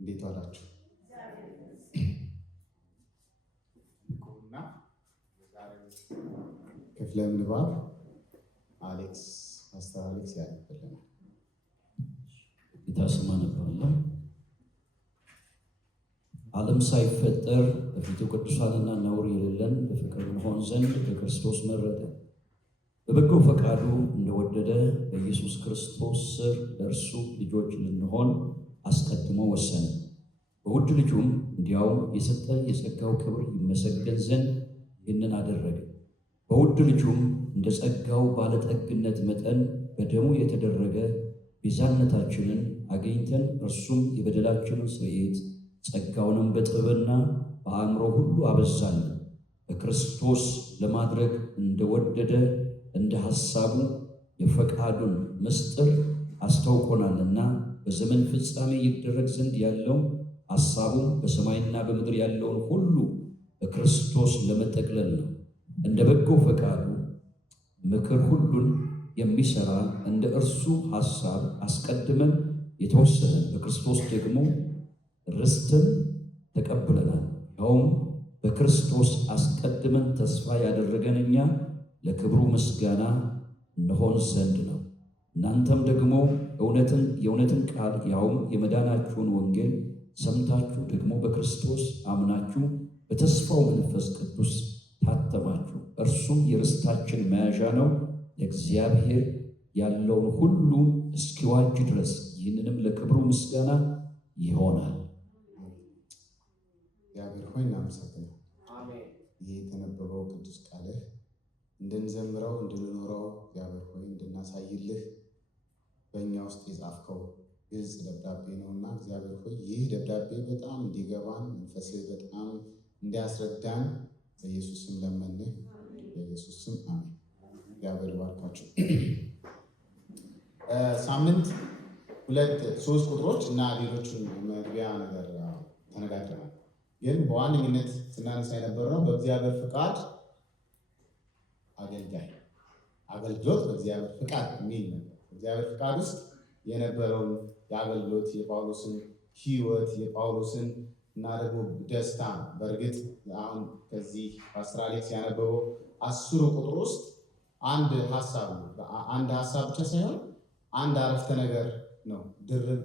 እንዴት ዋላችሁ? ክፍለ ምንባብ አሌክስ ፓስተር አሌክስ ያነብልናል። ጌታ ስም አነባለሁ። ዓለም ሳይፈጠር በፊቱ ቅዱሳንና ነውር የሌለን በፍቅር እንሆን ዘንድ በክርስቶስ መረጠ። በበጎ ፈቃዱ እንደወደደ በኢየሱስ ክርስቶስ ስር ለእርሱ ልጆች ልንሆን አስቀድሞ ወሰነ። በውድ ልጁም እንዲያውም የሰጠን የጸጋው ክብር ይመሰገን ዘንድ ይህንን አደረገ። በውድ ልጁም እንደ ጸጋው ባለጠግነት መጠን በደሙ የተደረገ ቤዛነታችንን አግኝተን እርሱም የበደላችንን ስርየት ጸጋውንም በጥበብና በአእምሮ ሁሉ አበዛልን። በክርስቶስ ለማድረግ እንደወደደ እንደ ሐሳቡ የፈቃዱን ምስጢር አስታውቆናልና በዘመን ፍጻሜ ይደረግ ዘንድ ያለው ሐሳቡ በሰማይና በምድር ያለውን ሁሉ በክርስቶስ ለመጠቅለል ነው። እንደ በጎ ፈቃዱ ምክር ሁሉን የሚሠራ እንደ እርሱ ሐሳብ አስቀድመን የተወሰነን በክርስቶስ ደግሞ ርስትን ተቀብለናል። ይኸውም በክርስቶስ አስቀድመን ተስፋ ያደረገን እኛ ለክብሩ ምስጋና እንሆን ዘንድ ነው። እናንተም ደግሞ የእውነትን ቃል ያውም የመዳናችሁን ወንጌል ሰምታችሁ ደግሞ በክርስቶስ አምናችሁ በተስፋው መንፈስ ቅዱስ ታተማችሁ። እርሱም የርስታችን መያዣ ነው፣ ለእግዚአብሔር ያለውን ሁሉ እስኪዋጅ ድረስ። ይህንንም ለክብሩ ምስጋና ይሆናል። እግዚአብሔር ሆይ እናመሰግናለን። ይህ የተነበበው ቅዱስ ቃልህ እንድንዘምረው እንድንኖረው እግዚአብሔር ሆይ እንድናሳይልህ በእኛ ውስጥ የጻፍከው ግልጽ ደብዳቤ ነውና እግዚአብሔር ሆይ ይህ ደብዳቤ በጣም እንዲገባን መንፈስህ በጣም እንዲያስረዳን በኢየሱስ ስም ለመንህ። በኢየሱስ ስም አሜን። እግዚአብሔር ይባርካችሁ። ሳምንት 2-3 ቁጥሮች እና ሌሎችን መግቢያ ነገር ተነጋግረናል። ግን በዋነኝነት ስናነሳ የነበረው በእግዚአብሔር ፍቃድ አገልግሎት በእግዚአብሔር ፍቃድ የሚል ነበር። በእግዚአብሔር ፍቃድ ውስጥ የነበረውን የአገልግሎት የጳውሎስን ሕይወት የጳውሎስን እና ደግሞ ደስታ። በእርግጥ አሁን ከዚህ ፓስተር አሌክስ ያነበበው 10 ቁጥር ውስጥ አንድ ሀሳብ ነው። አንድ ሀሳብ ብቻ ሳይሆን አንድ አረፍተ ነገር ነው። ድርብ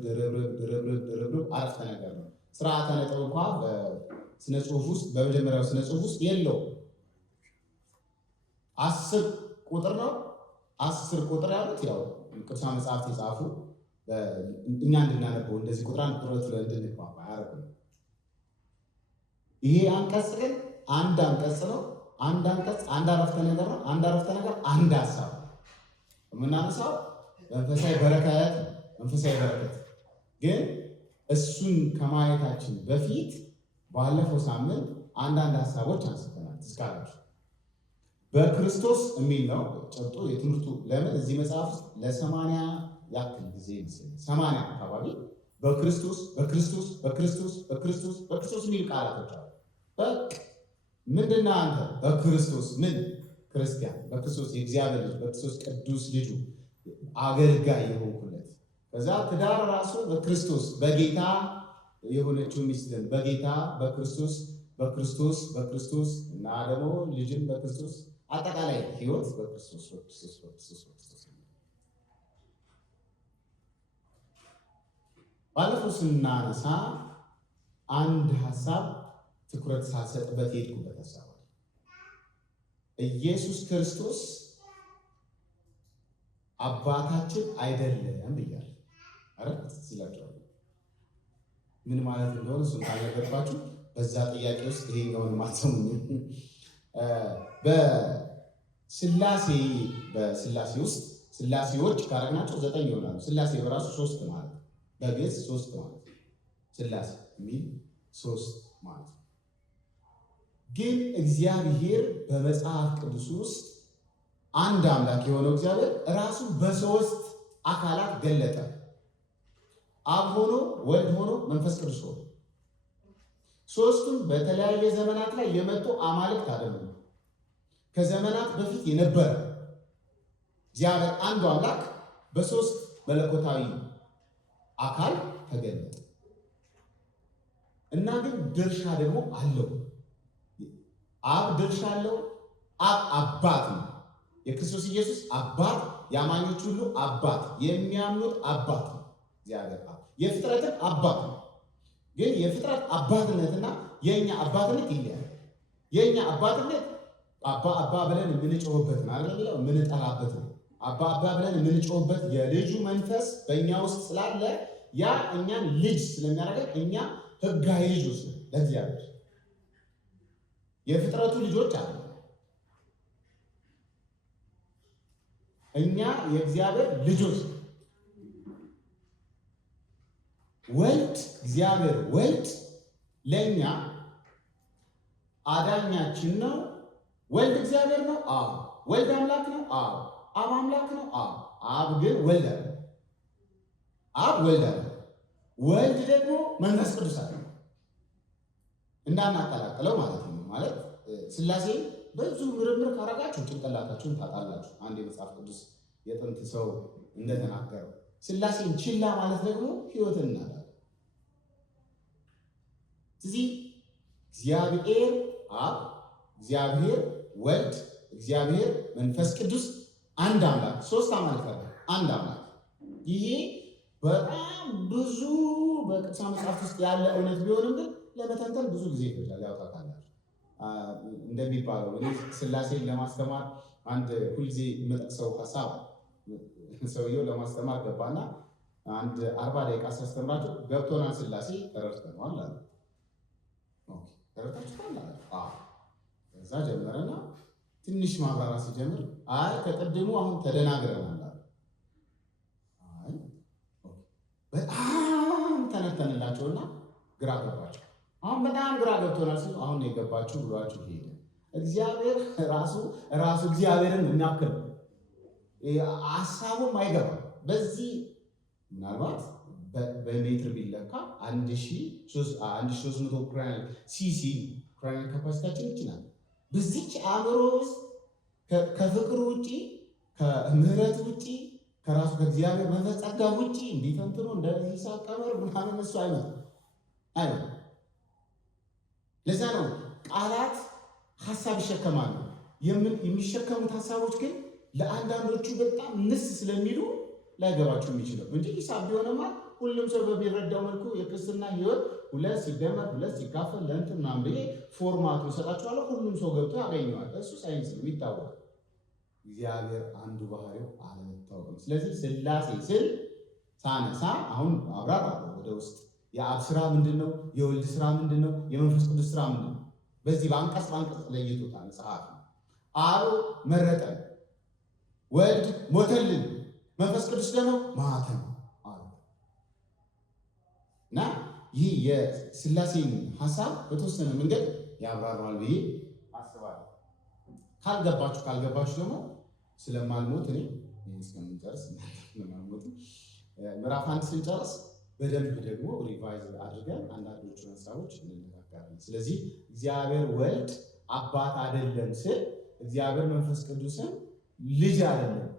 አረፍተ ነገር ነው። ስርዓተ ነጥብ እንኳ በስነ ጽሁፍ ውስጥ በመጀመሪያው ስነ ጽሁፍ ውስጥ የለው። 10 ቁጥር ነው። 10 ቁጥር ያሉት ያው ቅዱሳን መጽሐፍት የጻፉ እኛ እንድናነበው እንደዚህ ቁጥር 1 ቁጥር 2 እንድንባባ ያደርጉ። ይሄ አንቀጽ ግን አንድ አንቀጽ ነው። አንድ አንቀጽ አንድ አረፍተ ነገር ነው። አንድ አረፍተ ነገር አንድ ሀሳብ የምናነሳው መንፈሳዊ በረከት መንፈሳዊ በረከት ግን እሱን ከማየታችን በፊት ባለፈው ሳምንት አንዳንድ ሀሳቦች አንስተናል። እስካላችሁ በክርስቶስ የሚል ነው ጨብጦ የትምህርቱ። ለምን እዚህ መጽሐፍ ውስጥ ለ80 ያክል ጊዜ ይመስለኛል 80 አካባቢ በክርስቶስ በክርስቶስ በክርስቶስ በክርስቶስ በክርስቶስ የሚል ቃላቶች አሉ። በቃ ምንድነው አንተ በክርስቶስ ምን ክርስቲያን በክርስቶስ የእግዚአብሔር ልጅ በክርስቶስ ቅዱስ ልጁ አገልጋይ የሆንኩለት። ከዛ ትዳር ራሱ በክርስቶስ በጌታ የሆነችው ሚስትን በጌታ በክርስቶስ በክርስቶስ በክርስቶስ እና ደግሞ ልጅን በክርስቶስ አጠቃላይ ሕይወት በክርስቶስ በክርስቶስ በክርስቶስ በክርስቶስ። ባለፈው ስናነሳ አንድ ሀሳብ ትኩረት ሳልሰጥበት የሄድኩበት ሀሳብ ኢየሱስ ክርስቶስ አባታችን አይደለም ብያለሁ። አረ ሲላችሁ ምን ማለት እንደሆነ እሱን ካልነገርኳችሁ በዛ ጥያቄ ውስጥ ይሄኛውን ማሰሙኝ። በስላሴ ውስጥ ስላሴዎች ካረግናቸው 9 ይሆናሉ። ስላሴ በራሱ 3 ማለት በግዕዝ 3 ማለት ስላሴ የሚል 3 ማለት ነው። ግን እግዚአብሔር በመጽሐፍ ቅዱስ ውስጥ አንድ አምላክ የሆነው እግዚአብሔር ራሱ በ3 አካላት ገለጠ። አብ ሆኖ ወልድ ሆኖ መንፈስ ቅዱስ ሆኖ። 3ቱም በተለያየ ዘመናት ላይ የመጡ አማልክት አይደሉም። ከዘመናት በፊት የነበረ እግዚአብሔር አንዱ አምላክ በ3 መለኮታዊ አካል ተገለጠ። እና ግን ድርሻ ደግሞ አለው። አብ ድርሻ አለው። አብ አባት ነው። የክርስቶስ ኢየሱስ አባት፣ የአማኞች ሁሉ አባት፣ የሚያምኑት አባት ነው። እግዚአብሔር አብ የፍጥረትን አባት ነው። ግን የፍጥረት አባትነትና የኛ አባትነት ይለያል። የኛ አባትነት አባ አባ ብለን የምንጮህበት ማለት ነው፣ የምንጠራበት ነው። አባ አባ ብለን የምንጮህበት የልጁ መንፈስ በእኛ ውስጥ ስላለ ያ እኛን ልጅ ስለሚያደርገን እኛ ሕጋዊ ልጆች ነው ለእግዚአብሔር። የፍጥረቱ ልጆች አለ። እኛ የእግዚአብሔር ልጆች ነው። ወልድ እግዚአብሔር ወልድ ለእኛ አዳኛችን ነው። ወልድ እግዚአብሔር ነው። አዎ። ወልድ አምላክ ነው። አዎ። አብ አምላክ ነው። አዎ። አብ ግን ወልድ አለ። አብ ወልድ አለ። ወልድ ደግሞ መንፈስ ቅዱስ አለ። እንዳናቀላቅለው ማለት ነው። ማለት ሥላሴ ብዙ ምርምር ካረጋችሁ ጭንቅላታችሁን ታጣላችሁ። አንድ የመጽሐፍ ቅዱስ የጥንት ሰው እንደተናገረው ሥላሴን ችላ ማለት ደግሞ ሕይወትን እናጣለን። ስለዚህ እግዚአብሔር አብ፣ እግዚአብሔር ወልድ፣ እግዚአብሔር መንፈስ ቅዱስ አንድ አምላክ፣ ሶስት አማልክት አለ፣ አንድ አምላክ። ይሄ በጣም ብዙ በቅዱሳን መጽሐፍት ውስጥ ያለ እውነት ቢሆንም ግን ለመተንተን ብዙ ጊዜ ይፈጃል። ያውቃላችሁ እንደሚባለው እኔ ሥላሴን ለማስተማር አንድ ሁልጊዜ የምጠቅሰው ሀሳብ ሰውየው ለማስተማር ገባና አንድ 40 ደቂቃ ሲያስተምራቸው ገብቶናል ሥላሴ ተረድተነዋል አለ። ተረድታችኋል አለ። ከዛ ጀመረና ትንሽ ማብራራት ሲጀምር አይ ከቅድሙ አሁን ተደናግረናል አለ። አይ በጣም ተነተንላቸውና ግራ ገባቸው። አሁን በጣም ግራ ገብቶናል ሲሉ አሁን የገባችሁ ብሏችሁ ሄደ። እግዚአብሔር ራሱ እግዚአብሔርን እናክል ሀሳቡም አይገባም። በዚህ ምናልባት በሜትር ቢለካ 1300 ክራይናል ሲሲ ክራይናል ካፓሲታችን ይችላል። በዚች አእምሮ ውስጥ ከፍቅር ውጪ ከምህረት ውጪ ከራሱ ከእግዚአብሔር መንፈስ ጸጋ ውጪ እንዲፈንትኖ እንደዚህ ሳቀመር ምናምን እሱ አይመጣም። ለዛ ነው ቃላት ሀሳብ ይሸከማሉ። የሚሸከሙት ሀሳቦች ግን ለአንዳንዶቹ በጣም ንስ ስለሚሉ ላይገባችሁ የሚችለው እንጂ ሂሳብ ቢሆንማ ሁሉም ሰው በሚረዳው መልኩ የክርስትና ሕይወት 2 ሲደመር 2 ሲካፈል ለእንትን ምናምን ብዬ ፎርማቱ እሰጣችኋለሁ። ሁሉም ሰው ገብቶ ያገኘዋል። እሱ ሳይንስ ነው ይታወቃል። እግዚአብሔር አንዱ ባህሪው አለመታወቅም። ስለዚህ ሥላሴ ስል ሳነሳ አሁን አብራራለሁ ወደ ውስጥ የአብ ስራ ምንድን ነው? የወልድ ስራ ምንድን ነው? የመንፈስ ቅዱስ ስራ ምንድን ነው? በዚህ በአንቀጽ ለይቶታል መጽሐፍ። አብ መረጠን፣ ወልድ ሞተልን፣ መንፈስ ቅዱስ ደግሞ ማተም አለ እና ይህ የሥላሴን ሀሳብ በተወሰነ መንገድ ያብራራል ብዬ አስባለሁ። ካልገባችሁ ደግሞ ስለማልሞት እኔ እስከምንጨርስ ስለማልሞት ምዕራፍ 1 ስንጨርስ በደንብ ደግሞ ሪቫይዝ አድርገን አንዳንዶቹ ሀሳቦች እንነጋገራለን። ስለዚህ እግዚአብሔር ወልድ አባት አይደለም ስል እግዚአብሔር መንፈስ ቅዱስን ልጅ አይደለም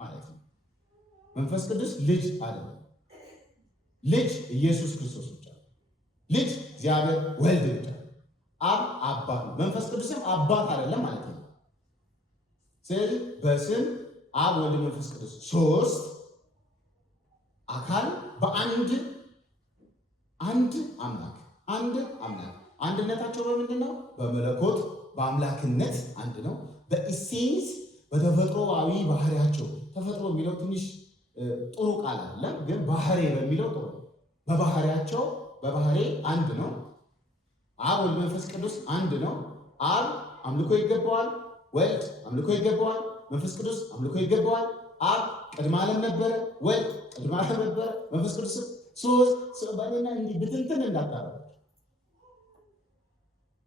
ማለት ነው። መንፈስ ቅዱስ ልጅ አይደለም። ልጅ ኢየሱስ ክርስቶስ ብቻ፣ ልጅ እግዚአብሔር ወልድ ብቻ። አብ አባት ነው። መንፈስ ቅዱስም አባት አይደለም ማለት ነው። ስለዚህ በስም አብ ወልድ መንፈስ ቅዱስ ሶስት አካል በአንድ አምላክ አንድነታቸው በምንድን ነው? በመለኮት በአምላክነት አንድ ነው። በኢሴንስ በተፈጥሮአዊ ባህሪያቸው ተፈጥሮ የሚለው ትንሽ ጥሩ ቃል አይደለም፣ ግን ባህሪ በሚለው ጥሩ በባህሪያቸው በባህሪ አንድ ነው። አብ ወልድ መንፈስ ቅዱስ አንድ ነው። አብ አምልኮ ይገባዋል፣ ወልድ አምልኮ ይገባዋል፣ መንፈስ ቅዱስ አምልኮ ይገባዋል። አብ ቅድመ ዓለም ነበረ፣ ወልድ ቅድመ ዓለም ነበረ፣ መንፈስ ቅዱስ ሶስት በእኔና እንዲህ ብትንትን እንዳታረጉ።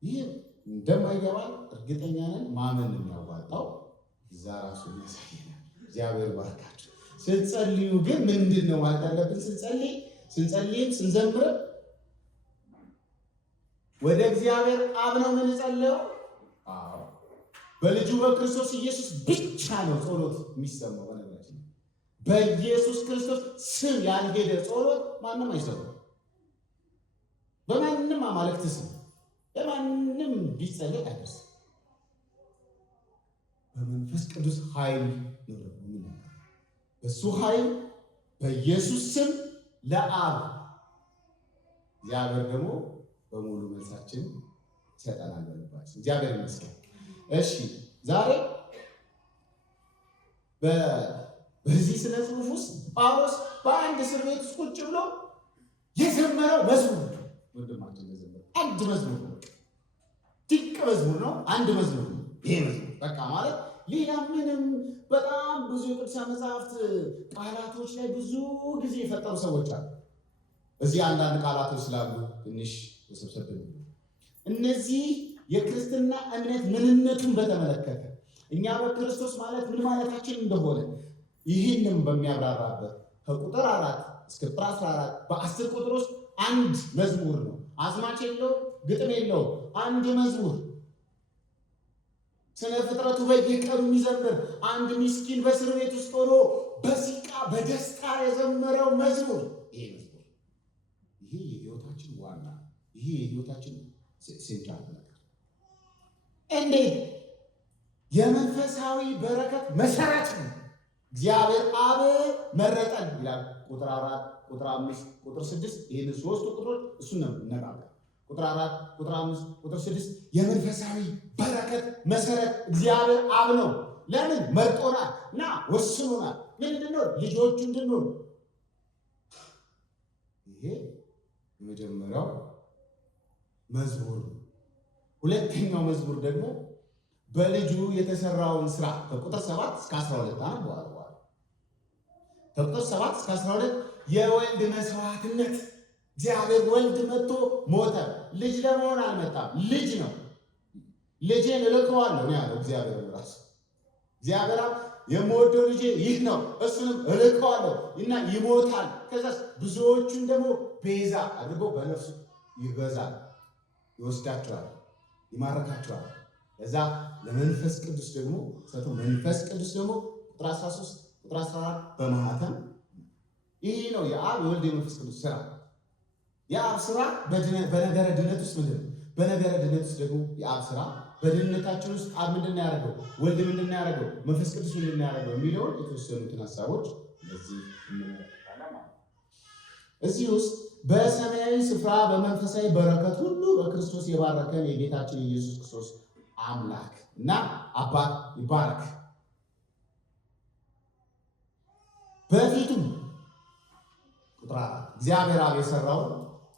ይህ እንደማይገባል እርግጠኛ ነን። ማመን የሚያዋጣው እዛ ራሱ ያሳየናል። እግዚአብሔር ባርካችሁ። ስትጸልዩ ግን ምንድን ነው ማለት ያለብን? ስንጸልይም ስንዘምርም ወደ እግዚአብሔር አብ ነው የምንጸልየው። በልጁ በክርስቶስ ኢየሱስ ብቻ ነው ጸሎት የሚሰማው። በነገራችን በኢየሱስ ክርስቶስ ስም ያልሄደ ጸሎት ማንም አይሰማም። በማንም በማንም አማልክት ስም በማንም ቢጸለይ አይደርስም። በመንፈስ ቅዱስ ኃይል ነው። በሱ ኃይል በኢየሱስ ስም ለአብ እግዚአብሔር ደግሞ በሙሉ መልሳችን ይሰጠናል በልባችን። እግዚአብሔር ይመስገን። እሺ ዛሬ በዚህ ስነ ጽሑፍ ውስጥ ጳውሎስ በአንድ እስር ቤት ውስጥ ቁጭ ብሎ የዘመረው መዝሙር ወንድማችን የዘመረው አንድ መዝሙር ነው። ድንቅ መዝሙር ነው። አንድ መዝሙር ነው ይሄ መዝሙር። በቃ ማለት ሌላ ምንም በጣም ብዙ የቅዱሳን መጽሐፍት ቃላቶች ላይ ብዙ ጊዜ የፈጠሩ ሰዎች አሉ። እዚህ አንዳንድ ቃላቶች ስላሉ ትንሽ ውስብስብ ነው። እነዚህ የክርስትና እምነት ምንነቱን በተመለከተ እኛ በክርስቶስ ማለት ምን ማለታችን እንደሆነ ይህንም በሚያብራራበት ከቁጥር 4 እስከ ቁጥር 14 በ10 ቁጥር ውስጥ አንድ መዝሙር ነው። አዝማች የለው፣ ግጥም የለው፣ አንድ መዝሙር ስነ ፍጥረቱ በየቀኑ የሚዘምር አንድ ምስኪን በእስር ቤት ውስጥ ሆኖ በሲቃ በደስታ የዘመረው መዝሙር ይሄ መዝሙር ይሄ የህይወታችን ዋና ይሄ የህይወታችን ሴንትራል ነገር እንዴት የመንፈሳዊ በረከት መሰረት ነው። እግዚአብሔር አብ መረጠን ይላል ቁጥር 4 ቁጥር 5 ቁጥር 6 ይሄን ሶስቱ ቁጥሮች እሱን ነው እናቃለን። ቁጥር 4 ቁጥር 5 ቁጥር 6 የመንፈሳዊ በረከት መሰረት እግዚአብሔር አብ ነው። ለምን መርጦናል እና ወስኖናል። ምንድነው ልጆቹ እንድንሆን። ይሄ የመጀመሪያው መዝሙር። ሁለተኛው መዝሙር ደግሞ በልጁ የተሰራውን ስራ ከቁጥር 7 እስከ 12 አንበዋል። ከቁጥር 7 እስከ 12 የወልድ መስዋዕትነት እግዚአብሔር ወልድ መጥቶ ሞተ። ልጅ ለመሆን አልመጣም፣ ልጅ ነው። ልጄን እልከዋለሁ ነው ያለው እግዚአብሔር ራሱ። እግዚአብሔር የምወደው ልጄ ይህ ነው፣ እሱንም እልከዋለሁ እና ይሞታል። ከዛ ብዙዎቹን ደግሞ ቤዛ አድርጎ በነፍሱ ይገዛል፣ ይወስዳቸዋል፣ ይማረካቸዋል። ከዛ ለመንፈስ ቅዱስ ደግሞ ሰጡ። መንፈስ ቅዱስ ደግሞ ቁጥር 13 ቁጥር 14 በማህተም ይህ ነው የአብ የወልድ የመንፈስ ቅዱስ ስራ። የአብ ስራ በነገረ ድነት ውስጥ ምንድን ነው? በነገረ ድነት ውስጥ ደግሞ የአብ ስራ በድነታችን ውስጥ አብ ምንድን ነው ያደረገው? ወልድ ምንድን ነው ያደረገው? መንፈስ ቅዱስ ምንድን ነው ያደረገው የሚለውን የተወሰኑትን ሀሳቦች እዚህ እንመለከታለን። እዚህ ውስጥ በሰማያዊ ስፍራ በመንፈሳዊ በረከት ሁሉ በክርስቶስ የባረከን የጌታችን የኢየሱስ ክርስቶስ አምላክ እና አባት ይባረክ። በፊቱ ቁጥር 4 እግዚአብሔር አብ የሰራው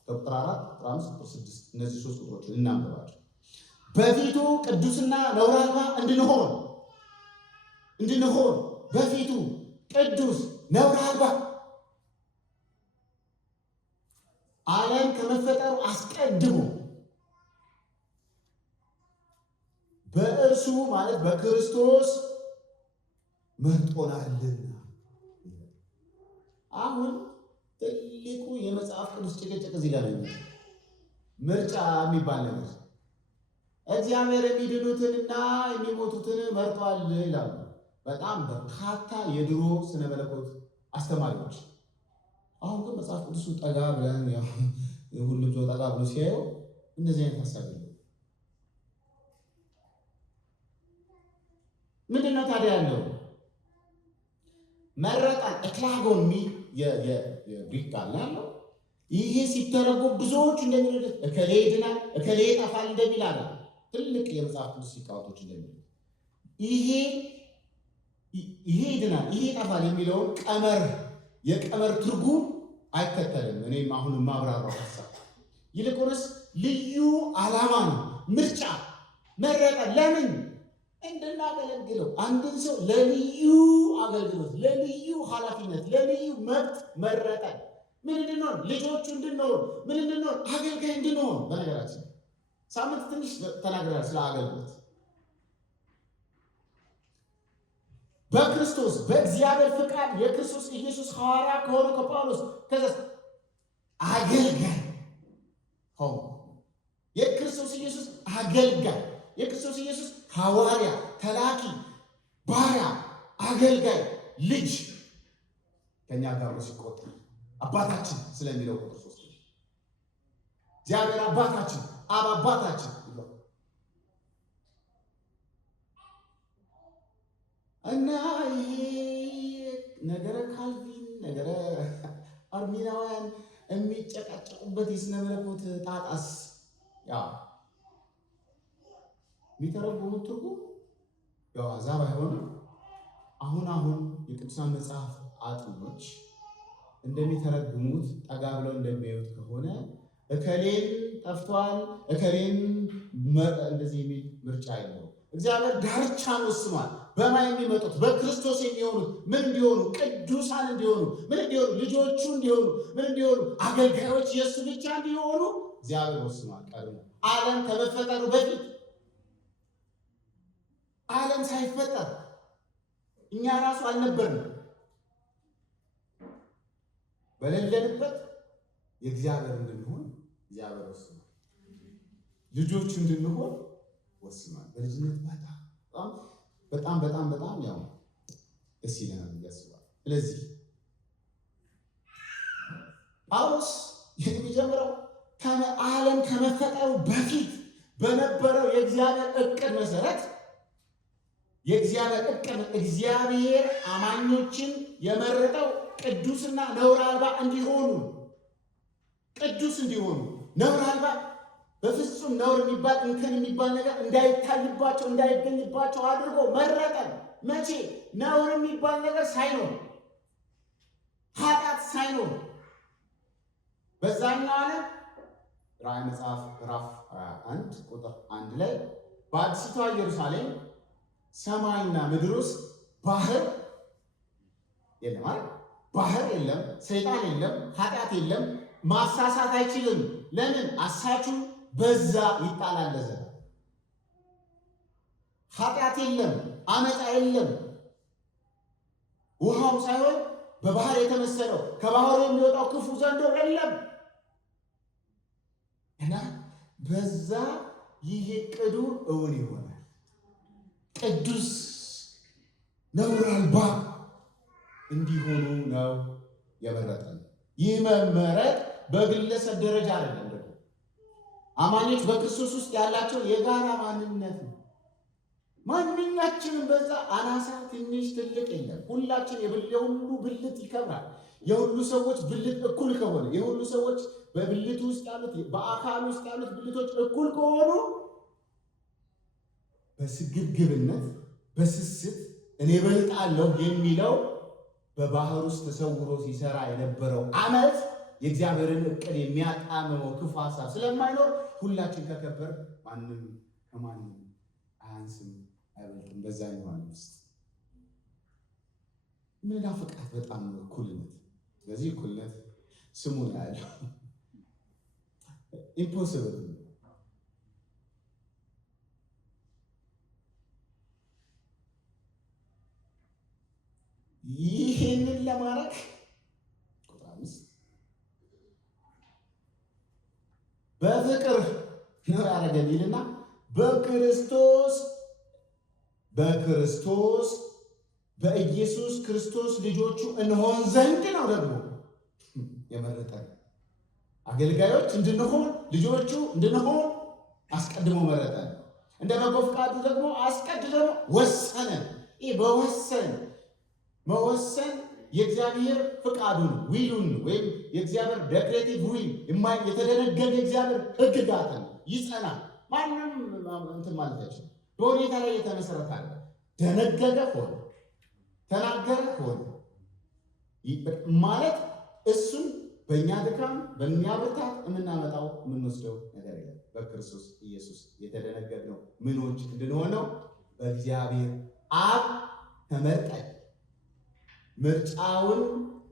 ቁጥር 4 ቁጥር 5 ቁጥር 6 እነዚህ ሶስት ቁጥሮችን እናንብባቸው። በፊቱ ቅዱስና ነውር አልባ እንድንሆን በፊቱ ቅዱስ ነውር አልባ ዓለም ከመፈጠሩ አስቀድሞ በእርሱ ማለት በክርስቶስ መርጦናልና። አሁን ትልቁ የመጽሐፍ ቅዱስ ጭቅጭቅ እዚህ ጋር ነው። ምርጫ የሚባል ነገር እግዚአብሔር የሚድኑትንና የሚሞቱትን መርጧል ይላሉ በጣም በርካታ የድሮ ስነ መለኮት አስተማሪዎች። አሁን ግን መጽሐፍ ቅዱሱ ጠጋ ብለን ሁሉም ሰው ጠጋ ብሎ ሲያየው እንደዚህ አይነት ሀሳብ የለም። ምንድነው ታዲያ ያለው? መረጣን ኤክላጎን የሚል የግሪክ ቃል ያለው ይሄ ሲተረጎም ብዙዎች እንደሚሉት እከሌ ይድናል እከሌ ይጠፋል እንደሚል አለ። ትልቅ የመጽሐፍ ቅዱስ ሊቃውንቶች እንደሚሉት ይሄ ይድናል ይሄ ይጠፋል የሚለውን የቀመር ትርጉም አይከተልም። እኔም አሁን ማብራራው ሀሳብ ይልቁንስ ልዩ ዓላማ ነው። ምርጫ መረጠ። ለምን? እንድናገለግለው አንድን ሰው ለልዩ አገልግሎት፣ ለልዩ ኃላፊነት፣ ለልዩ መብት መረጠ። ምን እንድንሆን? ልጆቹ እንድንሆን። ምን እንድንሆን? አገልጋይ እንድንሆን። በነገራችን ሳምንት ትንሽ ተናግረናል ስለ አገልግሎት። በክርስቶስ በእግዚአብሔር ፍቃድ የክርስቶስ ኢየሱስ ሐዋርያ ከሆነ ከጳውሎስ ከዛ አገልጋይ ሆኖ የክርስቶስ ኢየሱስ አገልጋይ የክርስቶስ ኢየሱስ ሐዋርያ፣ ተላኪ፣ ባሪያ፣ አገልጋይ፣ ልጅ ከኛ ጋር ሲቆጠር አባታችን ስለሚለው ክርስቶስ እግዚአብሔር አባታችን አብ አባታችን እና ይሄ ነገረ ካልቪን ነገረ አርሚናውያን የሚጨቃጨቁበት የስነ መለኮት ጣጣስ ያው የሚተረጉሙት ትርጉም ያው አዛብ አይሆንም። አሁን የቅዱሳን መጽሐፍ አጥኞች እንደሚተረጉሙት ጠጋ ብለው እንደሚያዩት ከሆነ እከሌን ጠፍቷል እከሌን እንደዚህ የሚል ምርጫ የለው። እግዚአብሔር ዳርቻን ወስኗል። በማን የሚመጡት በክርስቶስ የሚሆኑት ምን እንዲሆኑ? ቅዱሳን እንዲሆኑ። ምን እንዲሆኑ? ልጆቹ እንዲሆኑ። ምን እንዲሆኑ? አገልጋዮች የእሱ ብቻ እንዲሆኑ እግዚአብሔር ወስኗል። ቀድሞ ዓለም ከመፈጠሩ በፊት ዓለም ሳይፈጠር እኛ ራሱ አልነበርንም። በሌለንበት የእግዚአብሔር እንድንሆን እግዚአብሔር ወስኗል። ልጆቹ እንድንሆን ወስኗል። በልጅነት በጣም ያው ደስ ይለናል ያስባል። ስለዚህ ጳውሎስ የሚጀምረው ዓለም ከመፈጠሩ በፊት በነበረው የእግዚአብሔር ዕቅድ መሰረት የእግዚአብሔር ዕቅድ እግዚአብሔር አማኞችን የመረጠው ቅዱስና ነውር አልባ እንዲሆኑ ቅዱስ እንዲሆኑ ነውር አልባ በፍጹም ነውር የሚባል እንከን የሚባል ነገር እንዳይታይባቸው እንዳይገኝባቸው አድርጎ መረጠን። መቼ? ነውር የሚባል ነገር ሳይኖር ኃጢአት ሳይኖር በዛኛው ዓለም ራዕይ መጽሐፍ ምዕራፍ 1 ቁጥር 1 ላይ በአዲሲቷ ኢየሩሳሌም ሰማይና ምድር ውስጥ ባህር የለም አይደል? ባህር የለም፣ ሰይጣን የለም፣ ኃጢአት የለም፣ ማሳሳት አይችልም። ለምን? አሳቹ በዛ ይጣላለዘ። ኃጢአት የለም፣ አመፃ የለም። ውሃው ሳይሆን በባህር የተመሰለው ከባህሩ የሚወጣው ክፉ ዘንዶ የለም እና በዛ ይሄ ቅዱ እውን ይሆናል። ቅዱስ ነውር አልባ እንዲሆኑ ነው የመረጠን። ይህ መመረጥ በግለሰብ ደረጃ አይደለም። ደግሞ አማኞች በክርስቶስ ውስጥ ያላቸው የጋራ ማንነት ነው። ማንኛችንም በዛ አናሳ ትንሽ ትልቅ የለም። ሁላችን የሁሉ ብልት ይከብራል። የሁሉ ሰዎች ብልት እኩል ከሆነ የሁሉ ሰዎች በብልት ውስጥ ያሉት በአካል ውስጥ ያሉት ብልቶች እኩል ከሆኑ በስግብግብነት በስስት እኔ እበልጣለሁ የሚለው በባህር ውስጥ ተሰውሮ ሲሰራ የነበረው አመት የእግዚአብሔርን ዕቅድ የሚያጣምመው ክፉ ሀሳብ ስለማይኖር ሁላችን ከከበር ማንም ከማንም አያንስም አይበልጥም። በዛኛው ዓለም ውስጥ መናፍቃት በጣም እኩልነት። ስለዚህ እኩልነት ስሙ ነው ያለው ኢምፖሲብል ይህንን ለማድረግ ቁጥር 5 በፍቅር ነው ያደረገን ይልና በክርስቶስ በኢየሱስ ክርስቶስ ልጆቹ እንሆን ዘንድ ነው ደግሞ የመረጠን። አገልጋዮች እንድንሆን ልጆቹ እንድንሆን አስቀድሞ መረጠን። እንደ በጎ ፈቃዱ ደግሞ አስቀድሞ ወሰነን። ይህ መወሰን የእግዚአብሔር ፍቃዱን ዊሉን ወይም የእግዚአብሔር ዴክሬቲቭ ዊል የተደነገገ የእግዚአብሔር ሕግጋትን ይጸናል። ማንም እንትን ማለት አይችልም። በሁኔታ ላይ የተመሰረተ አለ። ደነገገ ሆነ፣ ተናገረ ሆነ ማለት እሱን በእኛ ድካም በእኛ ብርታት የምናመጣው የምንወስደው ነገር የለም። በክርስቶስ ኢየሱስ የተደነገግነው ምኖች እንድንሆነው በእግዚአብሔር አብ ተመርጠን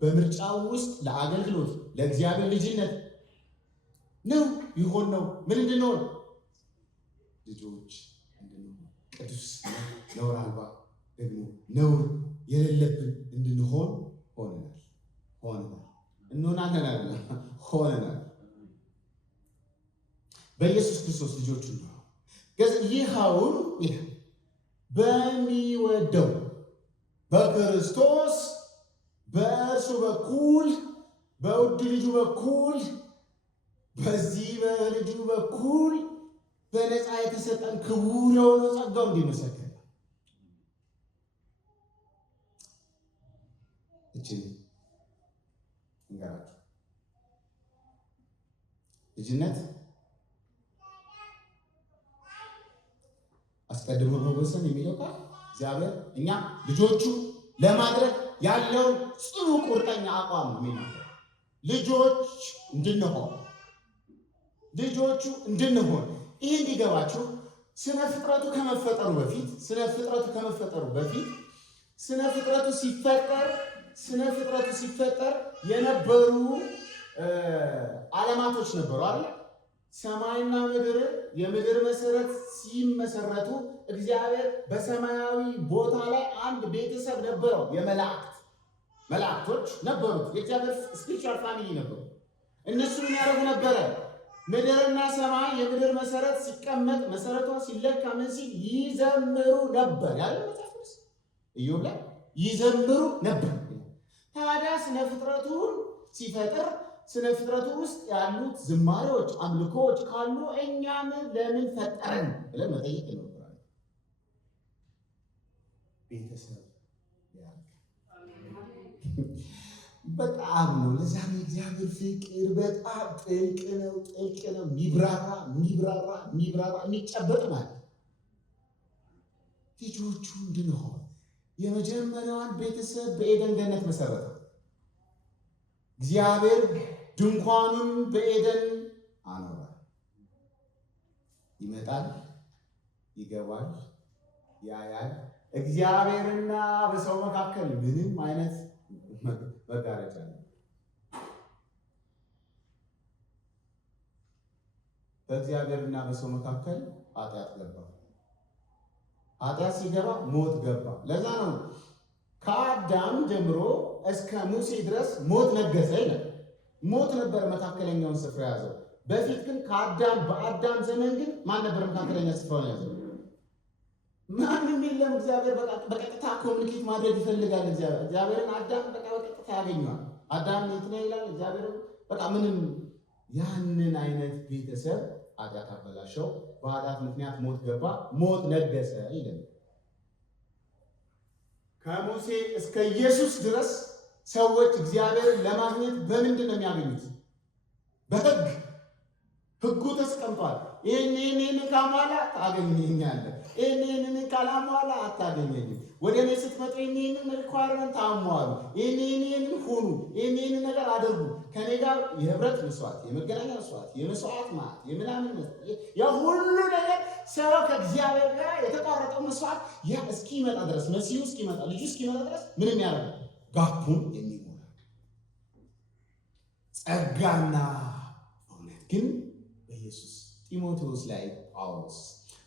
በምርጫው ውስጥ ለአገልግሎት ለእግዚአብሔር ልጅነት ነው ይሆን ነው። ምን እንድንሆን? ልጆች እንድንሆን፣ ቅዱስ ነውር አልባ ደግሞ ነውር የሌለብን እንድንሆን ሆነናል። በኢየሱስ ክርስቶስ ልጆቹ ነው። ይኸውም በሚወደው በክርስቶስ በእርሱ በኩል በውድ ልጁ በኩል በዚህ በልጁ በኩል በነፃ የተሰጠን ክቡር የሆነው ጸጋው እንዲመሰከር እቺን እንገራችሁ። ልጅነት አስቀድሞ መወሰን የሚለው ቃል እግዚአብሔር እኛ ልጆቹ ለማድረግ ያለውን ጽኑ ቁርጠኛ አቋም ነው የሚናገር። ልጆቹ እንድንሆን ይህ እንዲገባችሁ ስነ ፍጥረቱ ከመፈጠሩ በፊት ስነ ፍጥረቱ ሲፈጠር የነበሩ ዓለማቶች ነበሩ አይደል? ሰማይና ምድር የምድር መሰረት ሲመሰረቱ እግዚአብሔር በሰማያዊ ቦታ ላይ አንድ ቤተሰብ ነበረው። መላእክቶች ነበሩት። የእግዚአብሔር ስፒሪቹዋል ፋሚሊ ነበሩ። እነሱ ምን ያደርጉ ነበረ? ምድርና ሰማይ የምድር መሰረት ሲቀመጥ መሰረቷ ሲለካ ምን ሲል ይዘምሩ ነበር ያለ መጽሐፍ ቅዱስ ኢዮብ ላይ ይዘምሩ ነበር። ታዲያ ስነ ፍጥረቱን ሲፈጥር ስነ ፍጥረቱ ውስጥ ያሉት ዝማሬዎች፣ አምልኮዎች ካሉ እኛን ለምን ፈጠረን ብለን መጠየቅ ይኖርብናል። ቤተሰብ በጣም ነው። ለዛ ነው እግዚአብሔር ፍቅር በጣም ጥልቅ ነው። ሚብራራ የሚጨበጥ ማለት ልጆቹ እንድንሆን የመጀመሪያዋን ቤተሰብ በኤደን ገነት መሰረተ። እግዚአብሔር ድንኳኑን በኤደን አኖረ። ይመጣል፣ ይገባል፣ ያያል። እግዚአብሔርና በሰው መካከል ምንም አይነት መጋረጃ ነው። በእግዚአብሔርና በሰው መካከል ኃጢአት ገባ። ኃጢአት ሲገባ ሞት ገባ። ለዛ ነው ከአዳም ጀምሮ እስከ ሙሴ ድረስ ሞት ነገሰ ይላል። ሞት ነበር መካከለኛውን ስፍራ ያዘው። በፊት ግን በአዳም ዘመን ግን ማን ነበር መካከለኛ ስፍራውን ያዘው? ማንም የለም። እግዚአብሔር በቀጥታ ኮሚኒኬት ማድረግ ይፈልጋል። እግዚአብሔርን አዳም በቀጥታ ያገኘዋል። አዳም የት ነው ይላል። እግዚአብሔርን ምንም ያንን አይነት ቤተሰብ ኃጢአት አበላሸው። በኃጢአት ምክንያት ሞት ገባ፣ ሞት ነገሰ ይላል። ከሙሴ እስከ ኢየሱስ ድረስ ሰዎች እግዚአብሔርን ለማግኘት በምንድን ነው የሚያገኙት? በሕግ። ሕጉ ተስቀምጧል። ይህንን ካሟላ ታገኘኛለህ፣ ይህንን ካላሟላ አታገኘኝም። ወደ እኔ ስትመጡ ይህንን ሪኳርመንት አሟሉ፣ ይህንን ሁኑ፣ ይህንን ነገር አድርጉ። ከኔ ጋር የህብረት መስዋዕት፣ የመገናኛ መስዋዕት፣ የመስዋዕት ማለት የምናምን የሁሉ ነገር ሰው ከእግዚአብሔር ጋር የተቋረጠው መስዋዕት ያ እስኪመጣ ድረስ መሲሁ እስኪመጣ ልጁ እስኪመጣ ድረስ ምንም ያደርጋል ጋፑን የሚሞላ ጸጋና እውነት ግን በኢየሱስ ጢሞቴዎስ ላይ ጳውሎስ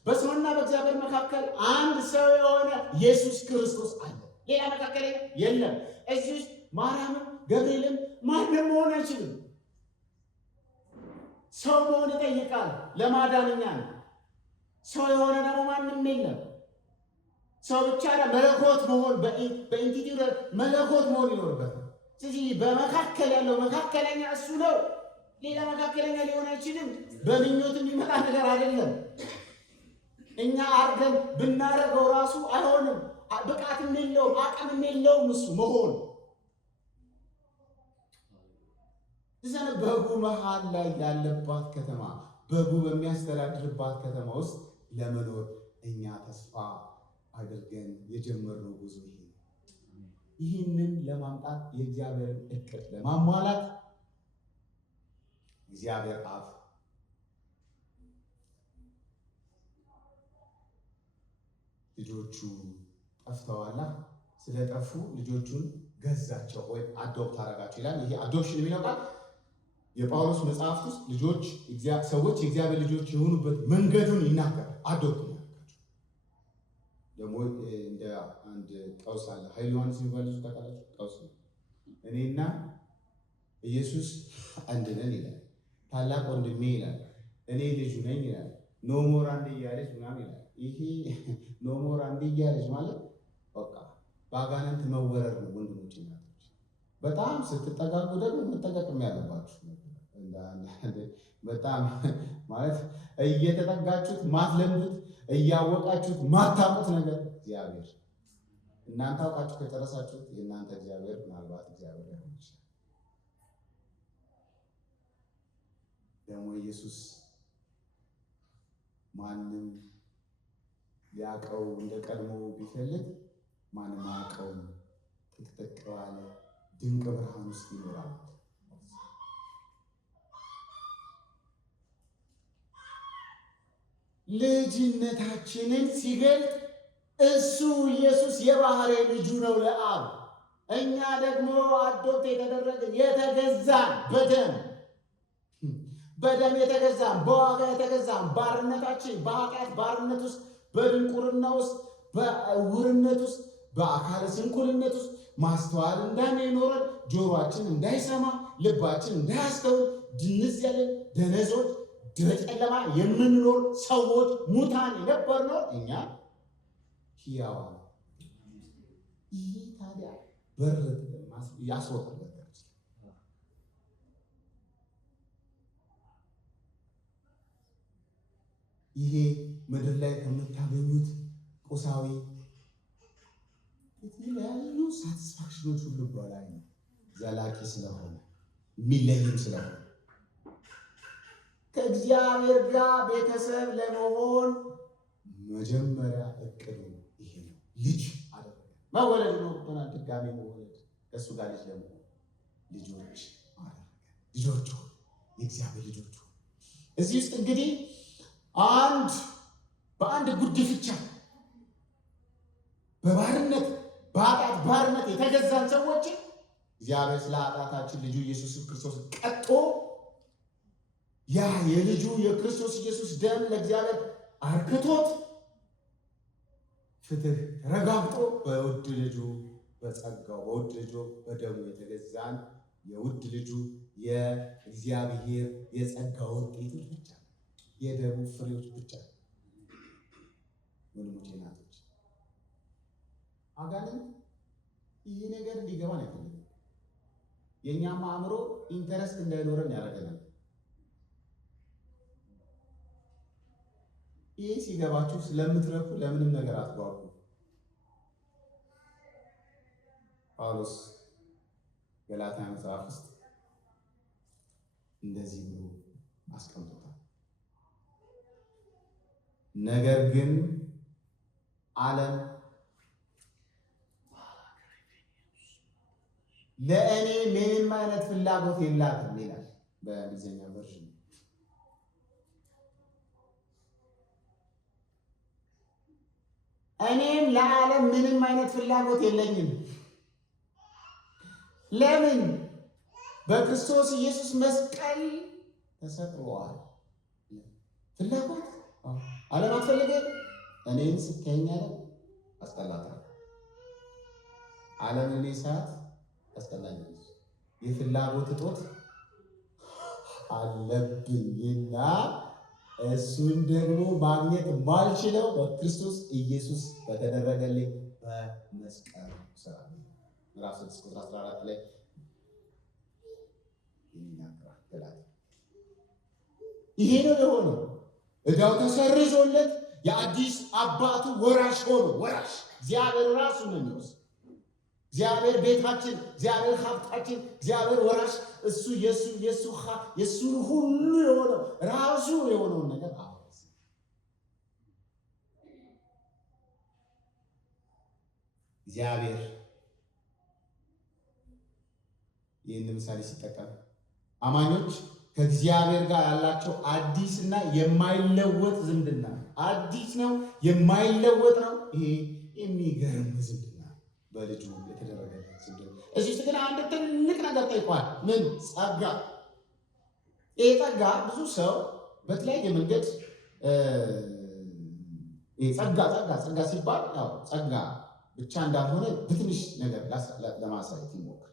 በሰውና በእግዚአብሔር መካከል አንድ ሰው የሆነ ኢየሱስ ክርስቶስ አለ። ሌላ መካከል የለም። እዚህ ውስጥ ማርያምም ገብርኤልም ማንም መሆን አይችልም። ሰው መሆን ይጠይቃል ለማዳንኛ ነው። ሰው የሆነ ደግሞ ማንም የለም። ሰው ብቻ መለኮት መሆን በኢንቲቲ መለኮት መሆን ይኖርበታል። ስለዚህ በመካከል ያለው መካከለኛ እሱ ነው። ሌላ መካከለኛ ሊሆን አይችልም። በምኞት የሚመጣ ነገር አይደለም። እኛ አርገን ብናረገው ራሱ አይሆንም። ብቃትም የለውም፣ አቅምም የለውም እሱ መሆን። እዘን በጉ መሃል ላይ ያለባት ከተማ፣ በጉ በሚያስተዳድርባት ከተማ ውስጥ ለመኖር እኛ ተስፋ አድርገን የጀመርነው ጉዞ ይሄ። ይህንን ለማምጣት የእግዚአብሔርን እቅድ ለማሟላት እግዚአብሔር አብ ልጆቹ ጠፍተዋላ። ስለጠፉ ልጆቹን ገዛቸው ወይ አዶፕት አደረጋቸው ይላል። ይሄ አዶፕሽን የሚለው ቃል የጳውሎስ መጽሐፍት ውስጥ ሰዎች የእግዚአብሔር ልጆች የሆኑበት መንገዱን ይናገራል። አዶፕት ያደርጋቸው ደግሞ እንደ አንድ ቀውስ አለ። ኃይለ ዮሐንስ የሚባል ልጅ ታውቃላችሁ? ቀውስ ነው። እኔና ኢየሱስ አንድ ነን ይላል። ታላቅ ወንድሜ ይላል። እኔ ልጁ ነኝ ይላል። ኖሞር አንድ እያለች ምናምን ይላል። ይሄ ኖሞር አንድ እያለች ማለት በቃ በአጋንንት መወረር ነው። ወንድሞች እናቶች፣ በጣም ስትጠጋጉ ደግሞ መጠንቀቅም ያለባችሁ በጣም ማለት እየተጠጋችሁት ማትለምዱት እያወቃችሁት ማታውቁት ነገር እግዚአብሔር እናንተ አውቃችሁ ከጨረሳችሁት የእናንተ እግዚአብሔር ምናልባት እግዚአብሔር ሊሆን ይችላል። ደግሞ ኢየሱስ ማንም ሊያውቀው እንደ ቀድሞ ቢፈልግ ማንም አያውቀውም። ጥቅጥቅ ባለ ድንቅ ብርሃን ውስጥ ይኖራል። ልጅነታችንን ሲገልጥ እሱ ኢየሱስ የባህሪ ልጁ ነው ለአብ። እኛ ደግሞ አዶፕት የተደረግን የተገዛን በደም የተገዛን በዋጋ የተገዛን ባርነታችን በኃጢአት ባርነት ውስጥ በድንቁርና ውስጥ በዕውርነት ውስጥ በአካለ ስንኩልነት ውስጥ ማስተዋል እንዳይኖረን ጆሮአችን እንዳይሰማ ልባችን እንዳያስተውል ድንዝ ያለን ደነዞች በጨለማ የምንኖር ሰዎች ሙታን የነበርነው እኛ ሕያዋን። ይህ ታዲያ በር ያስወጣል። ይሄ ምድር ላይ ከምታገኙት ቁሳዊ የተለያዩ ሳቲስፋክሽኖች ሁሉ በላይ ነው። ዘላቂ ስለሆነ የሚለይም ስለሆነ ከእግዚአብሔር ጋር ቤተሰብ ለመሆን መጀመሪያ እቅዱ ይሄ ነው። ልጅ አደረገ መወለድ ነው። ድጋሚ መወለድ ከእሱ ጋር ልጅ ለመሆን ልጆች አደረገ። ልጆቹ የእግዚአብሔር ልጆቹ እዚህ ውስጥ እንግዲህ በአንድ ጉድፍቻ በባርነት በኃጢአት ባርነት የተገዛን ሰዎች እግዚአብሔር ስለ ኃጢአታችን ልጁ ኢየሱስ ክርስቶስ ቀጥቶ ያ የልጁ የክርስቶስ ኢየሱስ ደም ለእግዚአብሔር አርክቶት ፍትህ ተረጋግጦ በውድ ልጁ በጸጋው በውድ ልጁ በደሙ የተገዛን የውድ ልጁ የእግዚአብሔር የጸጋው ውጤቶች ብቻ የደሙ ፍሬዎች ብቻ። ወንድሞቼ እናቶች፣ አጋንንት ይህ ነገር እንዲገባን አይፈልግም። የእኛም አእምሮ ኢንተረስት እንዳይኖረን ያደርገናል። ይህ ሲገባችሁ ስለምትረኩ ለምንም ነገር አትጓጉ። ጳውሎስ ገላትያ መጽሐፍ ውስጥ እንደዚህ ብሎ አስቀምጦታል። ነገር ግን ዓለም ለእኔ ምንም አይነት ፍላጎት የላትም ይላል በእንግሊዝኛ ቨርዥን። እኔም ለዓለም ምንም አይነት ፍላጎት የለኝም። ለምን? በክርስቶስ ኢየሱስ መስቀል ተሰቅሏል። ፍላጎት ዓለም አትፈልግም። እኔን ስተኛ አስጠላታል። ዓለም እኔ ሰዓት አስጠላኛለች። የፍላጎት እጦት አለብኝና እሱን ደግሞ ማግኘት ማልችለው በክርስቶስ ኢየሱስ በተደረገልኝ በመስቀል ስራ ምዕራፍ 6 ቁጥር 14 ላይ ይናገራል። ይሄ ነው የሆነው። ዕዳው ተሰርዞለት የአዲስ አባቱ ወራሽ ሆኖ ወራሽ እግዚአብሔር ራሱ ነው የሚወስድ። እግዚአብሔር ቤታችን፣ እግዚአብሔር ሀብታችን፣ እግዚአብሔር ወራሽ እሱ የሱ ሁሉ የሆነው ራሱ የሆነውን ነገር አወረሰ። እግዚአብሔር ይህን ምሳሌ ሲጠቀም አማኞች ከእግዚአብሔር ጋር ያላቸው አዲስና የማይለወጥ ዝምድና አዲስ ነው፣ የማይለወጥ ነው። ይሄ የሚገርም ዝምድና በልጁ የተደረገ ዝምድና። እዚህ ውስጥ ግን አንድ ትልቅ ነገር ጠይቋል። ምን? ጸጋ። ይሄ ጸጋ ብዙ ሰው በተለያየ መንገድ ጸጋ ሲባል ያው ጸጋ ብቻ እንዳልሆነ በትንሽ ነገር ለማሳየት ይሞክር።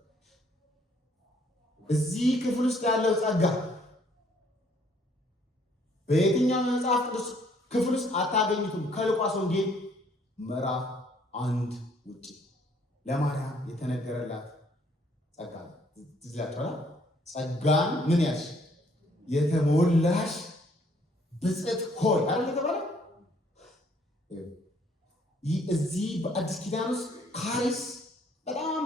እዚህ ክፍል ውስጥ ያለው ጸጋ በየትኛው የመጽሐፍ ቅዱስ ክፍል ውስጥ አታገኙትም ከሉቃስ ወንጌል ምዕራፍ 1 ውጪ። ለማርያም የተነገረላት ጸጋ ትዝ ይላችኋል። ጸጋን ምን ያልሽ የተሞላሽ ብፅዕት ሆይ አይደል የተባለ። እዚህ በአዲስ ኪዳን ውስጥ ካሪስ በጣም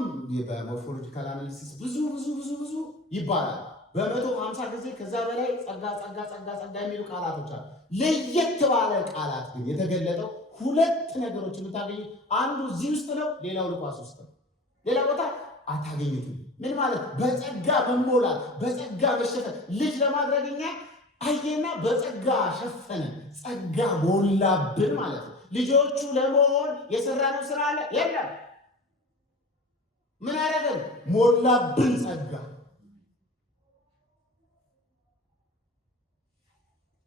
በሞርፎሎጂካል አናሊሲስ ብዙ ይባላል። 150 ጊዜ ከዛ በላይ ጸጋ የሚሉ ቃላቶች አሉ። ለየት ባለ ቃላት ግን የተገለጠው ሁለት ነገሮች የምታገኙት አንዱ እዚህ ውስጥ ነው፣ ሌላው ሉቃስ ውስጥ ነው። ሌላ ቦታ አታገኙትም። ምን ማለት? በጸጋ መሞላት፣ በጸጋ መሸፈን። ልጅ ለማድረግ እኛ አየና በጸጋ ሸፈነ፣ ጸጋ ሞላብን ማለት ነው። ልጆቹ ለመሆን የሰራነው ስራ አለ የለም? ምን አደረገን? ሞላብን ጸጋ።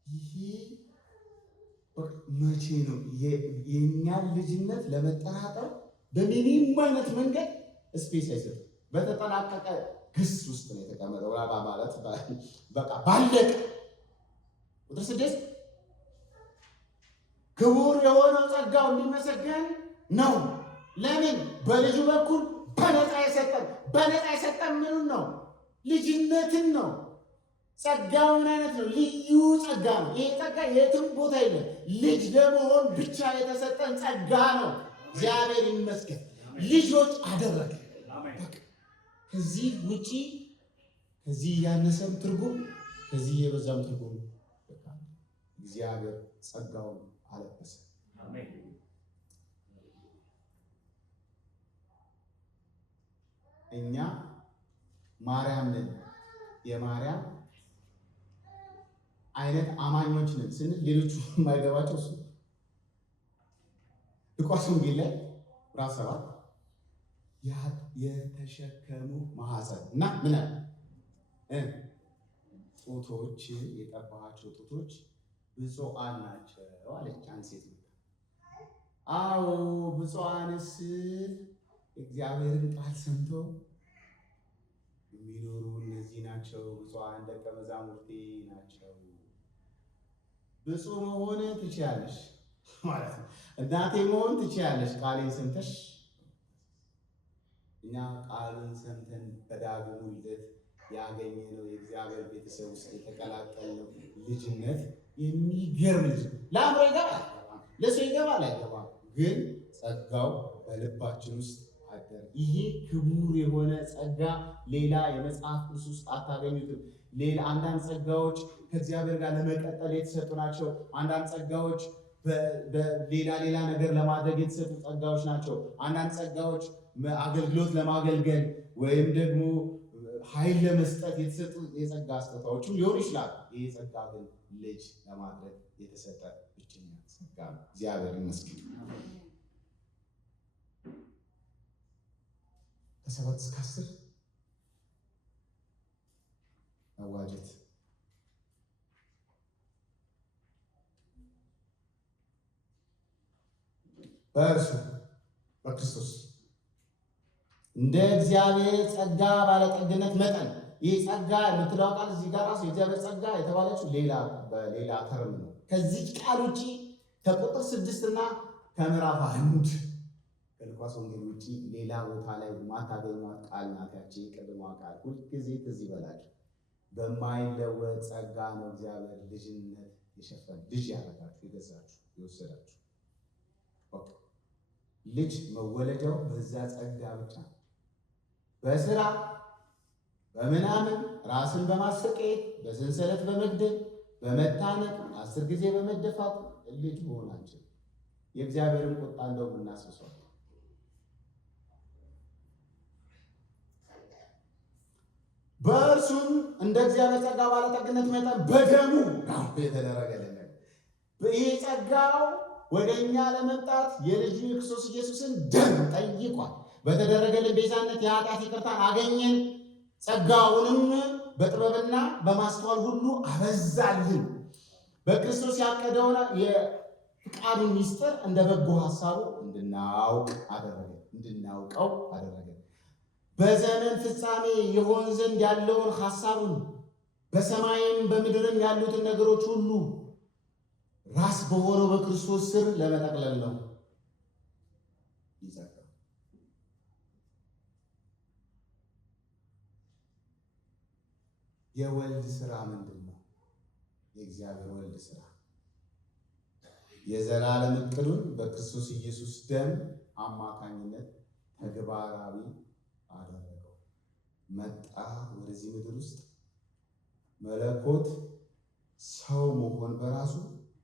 ይሄ መቼ ነው የእኛን ልጅነት ለመጠራጠር በምንም አይነት መንገድ ስፔስ አይሰጥም። በተጠናቀቀ ግስ ውስጥ ነው የተቀመጠው። ራባ ማለት በቃ ባለቀ ቁጥር 6 ክቡር የሆነው ጸጋው እንዲመሰገን ነው። ለምን? በልጁ በኩል በነፃ የሰጠን ምኑን ነው? ልጅነትን ነው። ጸጋው ምን አይነት ነው? ልዩ ጸጋ ነው። ይሄ ጸጋ የትም ቦታ የለም። ልጅ ለመሆን ብቻ የተሰጠን ጸጋ ነው። እግዚአብሔር ይመስገን ልጆች አደረገ። ከዚህ ውጪ ከዚህ ያነሰም ትርጉም ከዚህ የበዛም ትርጉም እግዚአብሔር ጸጋውን አለበሰ። እኛ ማርያም ነን፣ የማርያም አይነት አማኞች ነን ስንል ሌሎቹ የማይገባቸው እሱ ሉቃስ ወንጌል ላይ ምዕራፍ 7 የተሸከሙ ማኅፀን እና ምን አለ? ጡቶች የጠባሃቸው ጡቶች ብፁዓን ናቸው አለች አንድ ሴት። አዎ ብፁዓንስ እግዚአብሔርን ቃል ሰምተው የሚኖሩ እነዚህ ናቸው፣ ብፁዓን ደቀ መዛሙርቴ ናቸው። ብፁዕ መሆን ትችያለሽ ማለት ነው። እናቴ መሆን ትችያለሽ ቃሌን ሰምተሽ። እኛ ቃልን ሰምተን በዳግሙ ልደት ያገኘነው የእግዚአብሔር ቤተሰብ ውስጥ የተቀላቀልነው ልጅነት የሚገርም ልጅ ለአእምሮ ይገባል፣ ለሰው ይገባል አይገባም፣ ግን ጸጋው በልባችን ውስጥ አደረ። ይሄ ክቡር የሆነ ጸጋ ሌላ የመጽሐፍ ቅዱስ ውስጥ አታገኙትም። ሌላ አንዳንድ ጸጋዎች ከእግዚአብሔር ጋር ለመቀጠል የተሰጡ ናቸው። አንዳንድ ጸጋዎች ሌላ ነገር ለማድረግ የተሰጡ ጸጋዎች ናቸው። አንዳንድ ጸጋዎች አገልግሎት ለማገልገል ወይም ደግሞ ኃይል ለመስጠት የተሰጡ የጸጋ ስጦታዎችም ሊሆኑ ይችላል። ይህ ጸጋ ግን ልጅ ለማድረግ የተሰጠ ብቸኛ ጸጋ ነው። እግዚአብሔር ይመስገን። ከ7 እስከ 10 መዋጀት በእርሱ በክርስቶስ እንደ እግዚአብሔር ጸጋ ባለጠግነት መጠን። ይህ ጸጋ የምትለው ቃል እዚህ ጋር ራሱ የእግዚአብሔር ጸጋ የተባለችው በሌላ ተርም ነው። ከዚህ ቃል ውጭ ከቁጥር 6 እና ከምዕራፍ 1 ከሉቃስ ወንጌል ውጭ ሌላ ቦታ ላይ ማታገኟት ቃል ናት። ያቺ የቅድሟ ቃል ሁልጊዜ ትዝ ይበላችሁ። በማይለወጥ ጸጋ ነው እግዚአብሔር ልጅነት የሸፈን ልጅ ያደረጋችሁ፣ የገዛችሁ፣ የወሰዳችሁ። ልጅ መወለጃው በዛ ጸጋ ብቻ ነው። በስራ በምናምን ራስን በማሰቃየት በሰንሰለት በመግደል በመታነቅ 10 ጊዜ በመደፋት ልጅ መሆን አንችልም። የእግዚአብሔርን ቁጣ እንደው እናስሷል። በእርሱም እንደ እግዚአብሔር ጸጋ ባለጠግነት መጠን በደሙ ነው የተደረገልን። ይህ ጸጋው ወደ እኛ ለመምጣት የልጁ የክርስቶስ ኢየሱስን ደም ጠይቋል። በተደረገልን ቤዛነት የኃጢአት ይቅርታን አገኘን። ጸጋውንም በጥበብና በማስተዋል ሁሉ አበዛልን። በክርስቶስ ያቀደውን የፍቃዱን ምስጢር እንደ በጎ ሐሳቡ እንድናውቀው አደረገ። በዘመን ፍጻሜ የሆን ዘንድ ያለውን ሐሳቡን በሰማይም በምድርም ያሉትን ነገሮች ሁሉ ራስ በሆነው በክርስቶስ ስር ለመጠቅለል ነው። ይጸጋ የወልድ ስራ ምንድን ነው? የእግዚአብሔር ወልድ ሥራ የዘላለም ዕቅዱን በክርስቶስ ኢየሱስ ደም አማካኝነት ተግባራዊ አደረገው። መጣ ወደዚህ ምድር ውስጥ። መለኮት ሰው መሆን በራሱ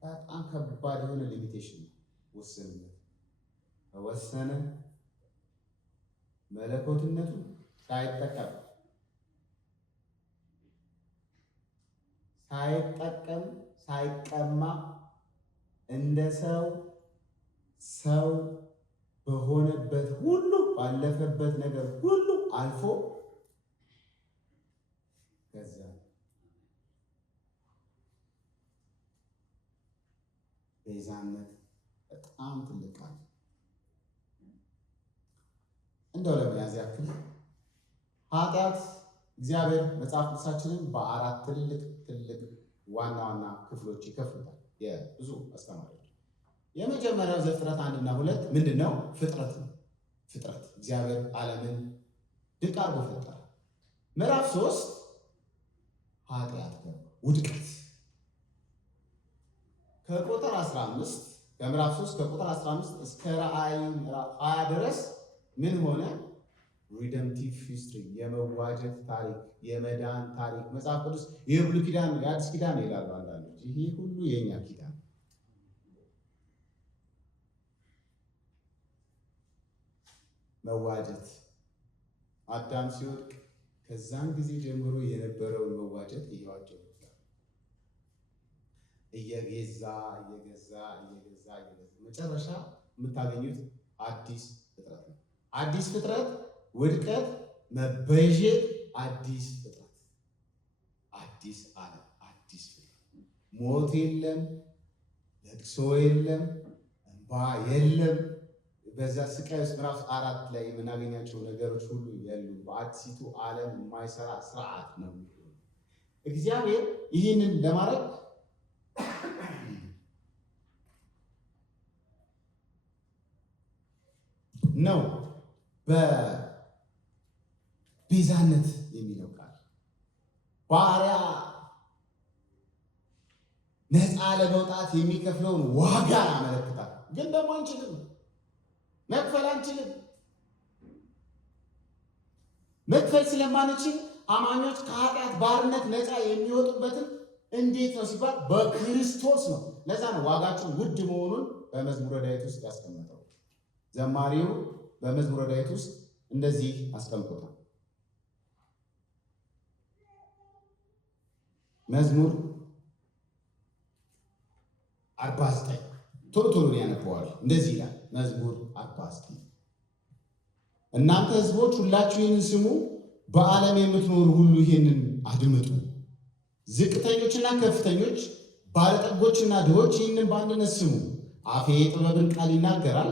በጣም ከባድ የሆነ ሊሚቴሽን ነው፣ ውስንነት። ተወሰነ። መለኮትነቱ ሳይጠቀም ሳይቀማ እንደ ሰው በሆነበት ሁሉ ባለፈበት ነገር ሁሉ አልፎ ገዛ። ቤዛነት በጣም ትልቅ ቃል። እንደው ለመያዝ ያክል ኃጢአት እግዚአብሔር መጽሐፍ ቅዱሳችንን በአራት ትልቅ ዋና ዋና ክፍሎች ይከፍሉታል። የብዙ አስተማሪዎች የመጀመሪያው ዘፍጥረት 1 እና 2 ምንድን ነው? ፍጥረት ነው። ፍጥረት እግዚአብሔር ዓለምን ድንቅ አድርጎ ፈጠረ። ምዕራፍ 3 ኃጢአት ነው፣ ውድቀት። ከቁጥር 15 ከምዕራፍ 3 ከቁጥር 15 እስከ ራእይ ምዕራፍ 20 ድረስ ምን ሆነ? ሪደምፕቲቭ ሂስትሪ፣ የመዋጀት ታሪክ፣ የመዳን ታሪክ። መጽሐፍ ቅዱስ የብሉይ ኪዳን የአዲስ ኪዳን ይላሉ አንዳንዶች። ይሄ ሁሉ የኛ ኪዳን። መዋጀት አዳም ሲወድቅ ከዛን ጊዜ ጀምሮ የነበረውን መዋጀት እየዋጀው ነበር። እየገዛ መጨረሻ የምታገኙት አዲስ ፍጥረት ነው። አዲስ ፍጥረት፣ ውድቀት፣ መበጀት፣ አዲስ ፍጥረት፣ አዲስ ዓለም፣ አዲስ ፍጥረት። ሞት የለም፣ ለቅሶ የለም፣ እንባ የለም። በዛ ስቃይ ውስጥ ምዕራፍ 4 ላይ የምናገኛቸው ነገሮች ሁሉ ያሉ በአዲሲቱ ዓለም የማይሰራ ስርዓት ነው። እግዚአብሔር ይህንን ለማድረግ ነው በቤዛነት የሚለው ቃል ባሪያ ነፃ ለመውጣት የሚከፍለውን ዋጋ ያመለክታል። ግን ደግሞ አንችልም፣ መክፈል አንችልም። መክፈል ስለማንችል አማኞች ከኃጢአት ባርነት ነፃ የሚወጡበትን እንዴት ነው ሲባል በክርስቶስ ነው። ለዛ ነው ዋጋቸው ውድ መሆኑን በመዝሙረ ዳዊት ውስጥ ያስቀመጠው። ዘማሪው በመዝሙረ ዳዊት ውስጥ እንደዚህ አስቀምጦታል። መዝሙር 49 ቶሎ ያነበዋል። እንደዚህ ይላል መዝሙር 49 እናንተ ሕዝቦች ሁላችሁ ይህንን ስሙ፣ በዓለም የምትኖሩ ሁሉ ይህንን አድምጡ። ዝቅተኞችና ከፍተኞች፣ ባለጠጎችና ድሆች ይህንን በአንድነት ስሙ። አፌ ጥበብን ቃል ይናገራል፣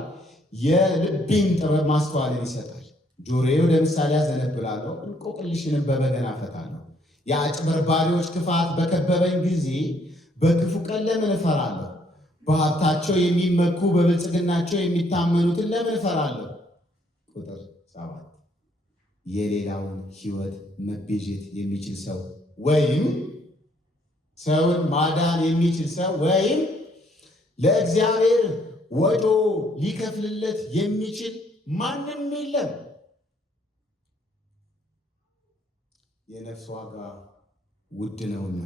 የልቤን ጥበብ ማስተዋልን ይሰጣል። ጆሮዬ ወደ ምሳሌ አዘነብላለሁ፣ እንቆቅልሽንም በበገና እፈታለሁ። የአጭበርባሪዎች ክፋት በከበበኝ ጊዜ በክፉ ቀን ለምን እፈራለሁ? በሀብታቸው የሚመኩ በብልጽግናቸው የሚታመኑትን ለምን እፈራለሁ? ቁጥር 7 የሌላውን ሕይወት መቤዠት የሚችል ሰው ወይም ሰውን ማዳን የሚችል ሰው ወይም ለእግዚአብሔር ወዶ ሊከፍልለት የሚችል ማንም የለም። የነፍስ ዋጋ ውድ ነውና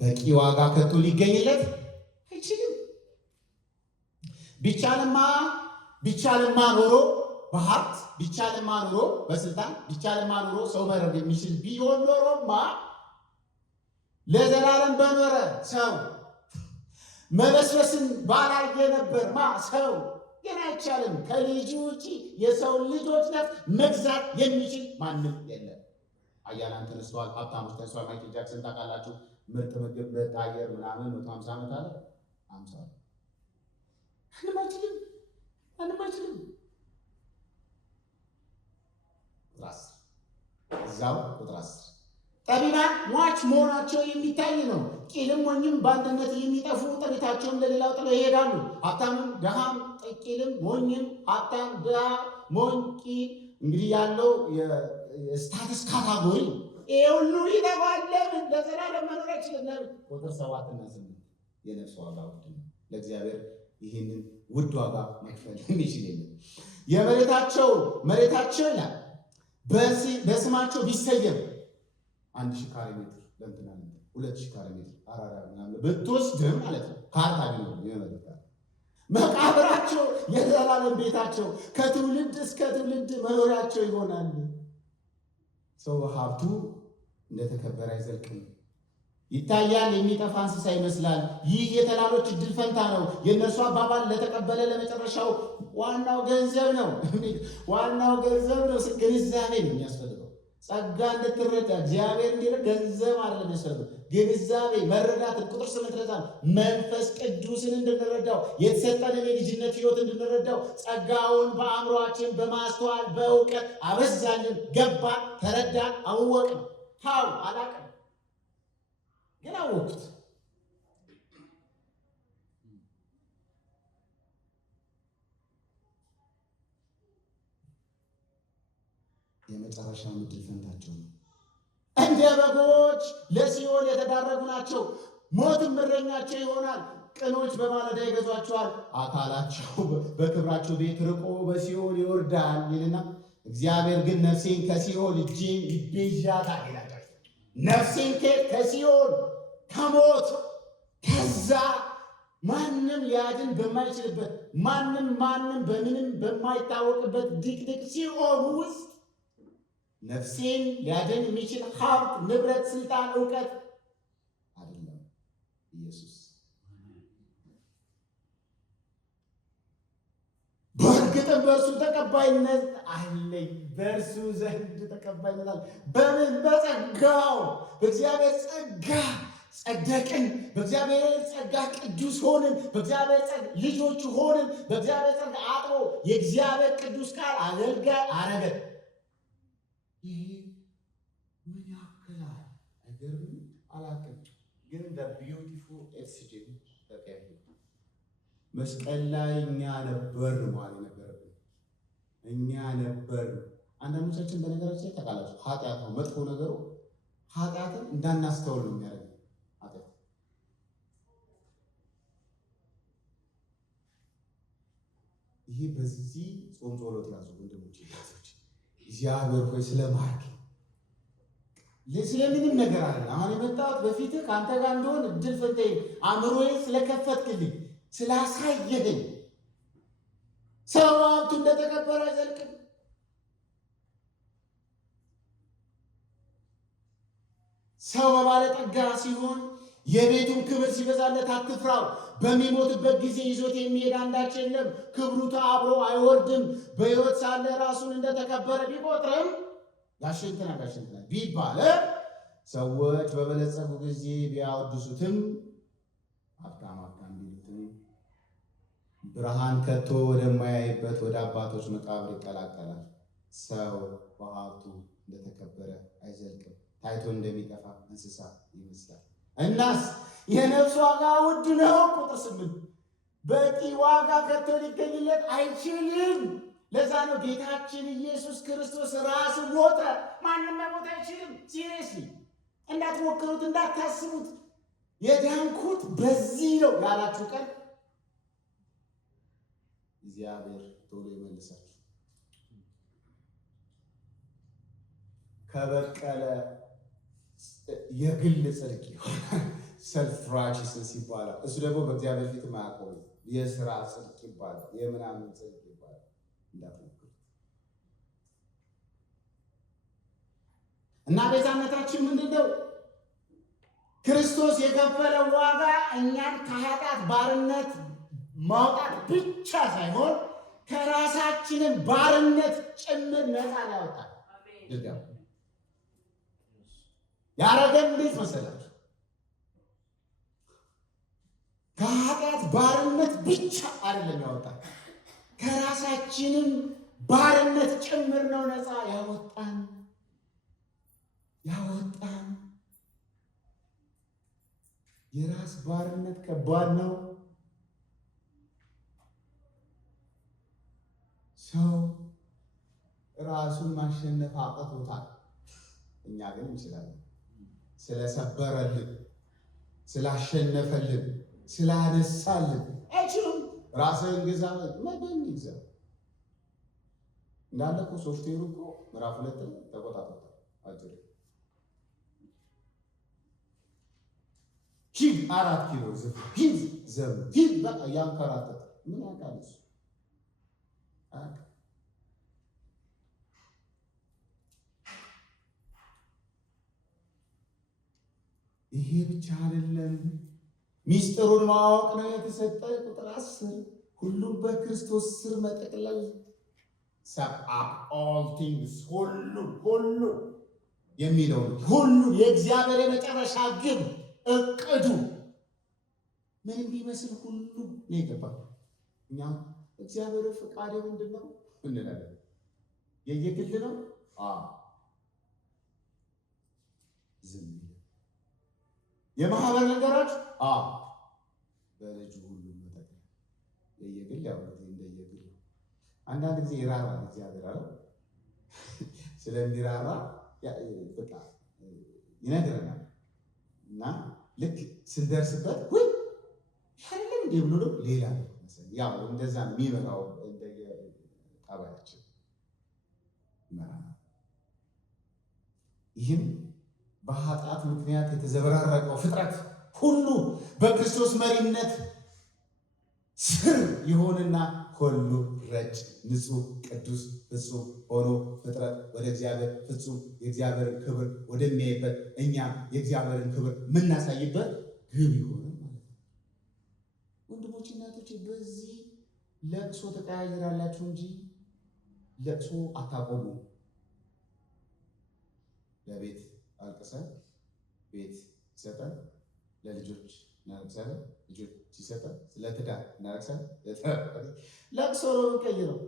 በቂ ዋጋ ከቶ ሊገኝለት አይችልም። ቢቻልማ ኖሮ በሀብት ቢቻልማ ኖሮ በስልጣን ቢቻልማ ኖሮ ሰው መረድ የሚችል ቢሆን ኖሮማ ለዘላለም በኖረ ሰው መበስበስን ባላየ ነበር ሰው። ግን አይቻልም። ከልጁ ውጪ የሰውን ልጆች ነፍስ መግዛት የሚችል ማንም የለም። አያላን ተነስተዋል፣ ሀብታሞች ተነስተዋል። ማይክል ጃክሰን ታውቃላችሁ፣ ምርጥ ምግብ ምርጥ አየር ምናምን 150 ዓመት አለ። 50 ማንም አይችልም። እዛው ቁጥር 10 ጠቢባን ሟች መሆናቸው የሚታይ ነው። ቂልም ሞኝም በአንድነት የሚጠፉ ጥሪታቸውን ለሌላው ጥለው ይሄዳሉ። ሀብታምም ድሃም፣ ቂልም ሞኝም፣ ሀብታም ድሃ፣ ሞኝ፣ ቂል እንግዲህ ያለው የስታተስ ካታጎሪ ይሄ ሁሉ ይጠፋል። ለምን? ለዘላለም መኖር አይችልም። ለምን? ቁጥር 7 እና 8 የነፍስ ዋጋ ውድ ነው። ለእግዚአብሔር ይህንን ውድ ዋጋ መክፈል የሚችል የለም። መሬታቸው ይላል በስማቸው ቢሰየም 1000 ካሬ ሜትር ለእንትና 2000 ካሬ ሜትር አራራ ምናምን ብትወስድም ማለት ነው ካርታ ቢኖር የመሬት መቃብራቸው የዘላለም ቤታቸው ከትውልድ እስከ ትውልድ መኖሪያቸው ይሆናል። ሰው በሀብቱ እንደተከበረ አይዘልቅም። ይታያል፣ የሚጠፋ እንስሳ ይመስላል። ይህ የተላሎች እድል ፈንታ ነው። የእነርሱ አባባል ለተቀበለ ለመጨረሻው ዋናው ገንዘብ ነው። ዋናው ገንዘብ ነው። ግንዛቤ ነው የሚያስፈልገው። ጸጋ እንድትረዳ እግዚአብሔር እንዲለ ገንዘብ አይደለም የሚያስፈልገው፣ ግንዛቤ መረዳትን። ቁጥር 8 መንፈስ ቅዱስን እንድንረዳው የተሰጠንን የልጅነት ሕይወት እንድንረዳው ጸጋውን በአእምሯችን በማስተዋል በእውቀት አበዛልን፣ ገባን፣ ተረዳን፣ አወቅን። ታው አላቅም ግን አወቅት። የመጨረሻ ምድል ፈንታቸው ነው። እንደ በጎች ለሲኦል የተዳረጉ ናቸው። ሞትም እረኛቸው ይሆናል። ቅኖች በማለዳ ይገዟቸዋል። አካላቸው በክብራቸው ቤት ርቆ በሲኦል ይወርዳል ይልና እግዚአብሔር ግን ነፍሴን ከሲኦል እጄን ይቤዣታል ይላል። ነፍሴን ከሲኦል ከሞት ከዛ ማንም ሊያድን በማይችልበት ማንም በምንም በማይታወቅበት ድቅድቅ ሲኦል ውስጥ ነፍሴን ሊያድን የሚችል ሀብት፣ ንብረት፣ ስልጣን፣ እውቀት አይደለም ኢየሱስ። በእርግጥም በእርሱ ተቀባይነት አለኝ። በእርሱ ዘንድ ተቀባይነት አለ። በምን? በጸጋው። በእግዚአብሔር ጸጋ ጸደቅን። በእግዚአብሔር ጸጋ ቅዱስ ሆንን። በእግዚአብሔር ጸጋ ልጆቹ ሆንን። በእግዚአብሔር ጸጋ አጥሮ የእግዚአብሔር ቅዱስ ቃል አገልጋይ አረገን። ይሄ ምን ያክላል? አይገርም? አላውቅም፣ ግን ቢዩቲፉል ኤክስቼንጅ ተቀያየሩ። መስቀል ላይ እኛ ነበር ማለት ነበረብን። እኛ ነበር። አንዳንዶቻችን በነገራችን ላይ ተቃላችሁ ኃጢአት ነው መጥፎ ነገሩ። ኃጢአትን እንዳናስተውል ነው የሚያደርገው። ኃጢአት ይሄ በዚህ ጾም ጸሎት ያዙ ወንድሞች ይላችሁ እግዚአብሔር ሆይ ስለማርክ ስለምንም ነገር አለ። አሁን የመጣሁት በፊትህ ከአንተ ጋር እንደሆን እድል ፈንታዬ አእምሮዬን ስለከፈትክልኝ ስላሳየኸኝ። ሰው ሀብቱ እንደተከበረ አይዘልቅም። ሰው በባለጠጋ ሲሆን የቤቱን ክብር ሲበዛለት አትፍራው። በሚሞትበት ጊዜ ይዞት የሚሄድ አንዳች የለም። ክብሩ ተአብሮ አይወርድም። በሕይወት ሳለ ራሱን እንደተከበረ ቢቆጥርም ጋሽንትና ቢባል ሰዎች በበለጸጉ ጊዜ ቢያወድሱትም ሀብታም ቢሉትም ብርሃን ከቶ ወደማያይበት ወደ አባቶች መቃብር ይቀላቀላል። ሰው በሀብቱ እንደተከበረ አይዘልቅም። ታይቶ እንደሚጠፋ እንስሳ ይመስላል። እናስ የነፍስ ዋጋ ውድ ነው። ቁጥር 8 በቂ ዋጋ ከቶ ሊገኝለት አይችልም። ለዛ ነው ጌታችን ኢየሱስ ክርስቶስ ራሱ ሞተ። ማንም መሞት አይችልም። ሲሪየስሊ እንዳትሞክሩት፣ እንዳታስቡት። የዳንኩት በዚህ ነው ያላችሁ ቀን እግዚአብሔር ቶሎ ይመልሳችሁ። ከበቀለ የግል ጽድቅ ይሆናል። ሰልፍ ራይቸስነስ ይባላል። እሱ ደግሞ በእግዚአብሔር ፊት ማያቆም የስራ ጽድቅ ይባላል። የምናምን ጽድቅ ይባላል። እንዳትሞክሩ እና ቤዛነታችን ምንድን ነው? ክርስቶስ የከፈለው ዋጋ እኛን ከኃጢአት ባርነት ማውጣት ብቻ ሳይሆን ከራሳችንን ባርነት ጭምር ነፃ ያወጣል። ያረገን እንዴት መሰላችሁ? ከኃጢአት ባርነት ብቻ አይደለም ያወጣል፣ ከራሳችንም ባርነት ጭምር ነው ነፃ ያወጣን። የራስ ባርነት ከባድ ነው። ሰው ራሱን ማሸነፍ አቅቶታል። እኛ ግን እንችላለን። ስለሰበረልን፣ ስላሸነፈልን፣ ስላነሳልን አይችሉም። ራስህን ግዛ መደን ይግዛ እንዳለ እኮ ሶፍትዌሩ እኮ ምዕራፍ 2 ላይ ተቆጣጥሯል። አጭር ሂድ 4 ኪሎ ዝም ሂድ ዘም ሂድ በቃ ያንከራተተ ምን ያውቃል እሱ? ይሄ ብቻ አይደለም፣ ሚስጥሩን ማወቅ ነው የተሰጠ። ቁጥር 10 ሁሉም በክርስቶስ ስር መጠቅለል all things ሁሉ የሚለው ሁሉ የእግዚአብሔር የመጨረሻ ግብ እቅዱ ምን እንዲመስል ሁሉ ነው የገባው። እኛ እግዚአብሔር ፈቃዱ ምንድነው እንላለን? የየግል ነው። ዝም የማህበር ነገሮች በልጁ ሁሉ መጠቅለል የየግል ያው እንደየግል አንዳንድ ጊዜ ይራራል እግዚአብሔር አለ ስለሚራራ በቃ ይነግረናል እና ልክ ስንደርስበት ወይ አይደለም እንዴ ብሎ ሌላ ያው እንደዛ የሚመራው እንደየጣባያችን ይህም በኃጢአት ምክንያት የተዘበራረቀው ፍጥረት ሁሉ በክርስቶስ መሪነት ስር ይሆንና ሁሉ ረጭ ንጹህ ቅዱስ ፍጹም ሆኖ ፍጥረት ወደ እግዚአብሔር ፍጹም የእግዚአብሔርን ክብር ወደሚያይበት እኛም የእግዚአብሔርን ክብር የምናሳይበት ግብ ይሆናል ማለት ነው። ወንድሞች እናቶች፣ በዚህ ለቅሶ ተቀያይራላችሁ እንጂ ለቅሶ አታቆሙ። ለቤት አልቅሰን ቤት ይሰጠን፣ ለልጆች እናለቅሳለን፣ ልጆች ሲሰጠን፣ ለትዳር እናለቅሳለን። ለቅሶ ነው የምንቀይረው።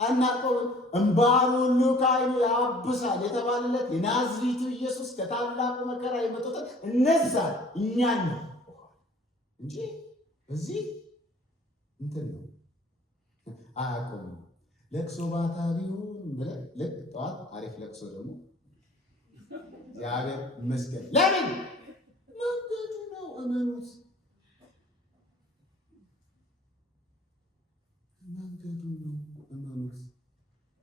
አናቆምም። እንባን ሁሉ ከዓይኑ ያብሳል የተባለለት የናዝሬቱ ኢየሱስ ከታላቁ መከራ የመጡትን እነዛ እኛን ነው እንጂ በዚህ እንትን ነው አያቆምም። ለቅሶ ባታቢው ብለን ልክ ጠዋት አሪፍ ለቅሶ ደግሞ እግዚአብሔር ይመስገን። ለምን መንገዱ ነው። እመኑት፣ መንገዱ ነው። እመኑት፣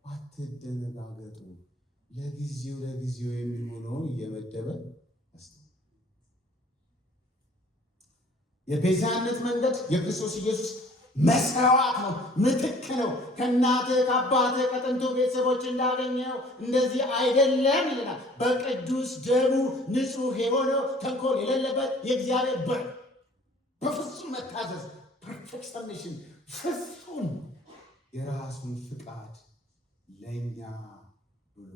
አትደነጋገጡ። ለጊዜው የሚሆነውን እየመደበ የቤዛነት መንገድ የክርስቶስ ኢየሱስ መስዋዕት ነው፣ ምትክ ነው። ከእናትህ ከአባትህ ከጥንቱ ቤተሰቦች እንዳገኘው እንደዚህ አይደለም ይለናል። በቅዱስ ደሙ ንጹሕ የሆነው ተንኮል የሌለበት የእግዚአብሔር በግ በፍጹም መታዘዝ ፐርፌክት ሰብሚሽን ፍጹም የራሱን ፍቃድ ለእኛ ብሎ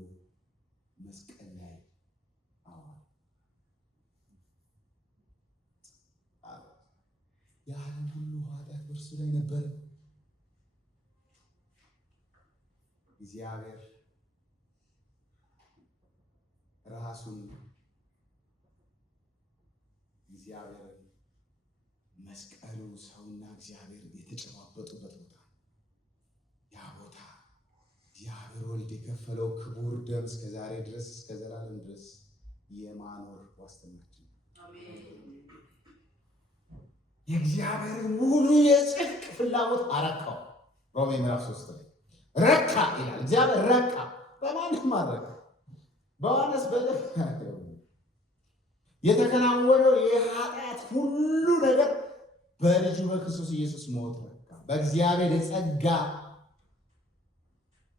መስቀል ላይ የዓለም ሁሉ ኃጢአት በእርሱ ላይ ነበረ። እግዚአብሔር ራሱን መስቀሉ ሰውና እግዚአብሔር የተጨባበጡበት ቦታ፣ ያ ቦታ እግዚአብሔር ወልድ የከፈለው ክቡር ደም እስከ ዛሬ ድረስ እስከ ዘላለም ድረስ የማኖር ዋስትናችን የእግዚአብሔር ሙሉ የጽድቅ ፍላጎት አረካው። ሮሜ ምዕራፍ 3 ላይ ረካ ይላል። እግዚአብሔር ረካ። በማንም አረካ። በዋነስ የተከናወነው የኃጢአት ሁሉ ነገር በልጁ በክርስቶስ ኢየሱስ ሞት ረካ። በእግዚአብሔር የጸጋ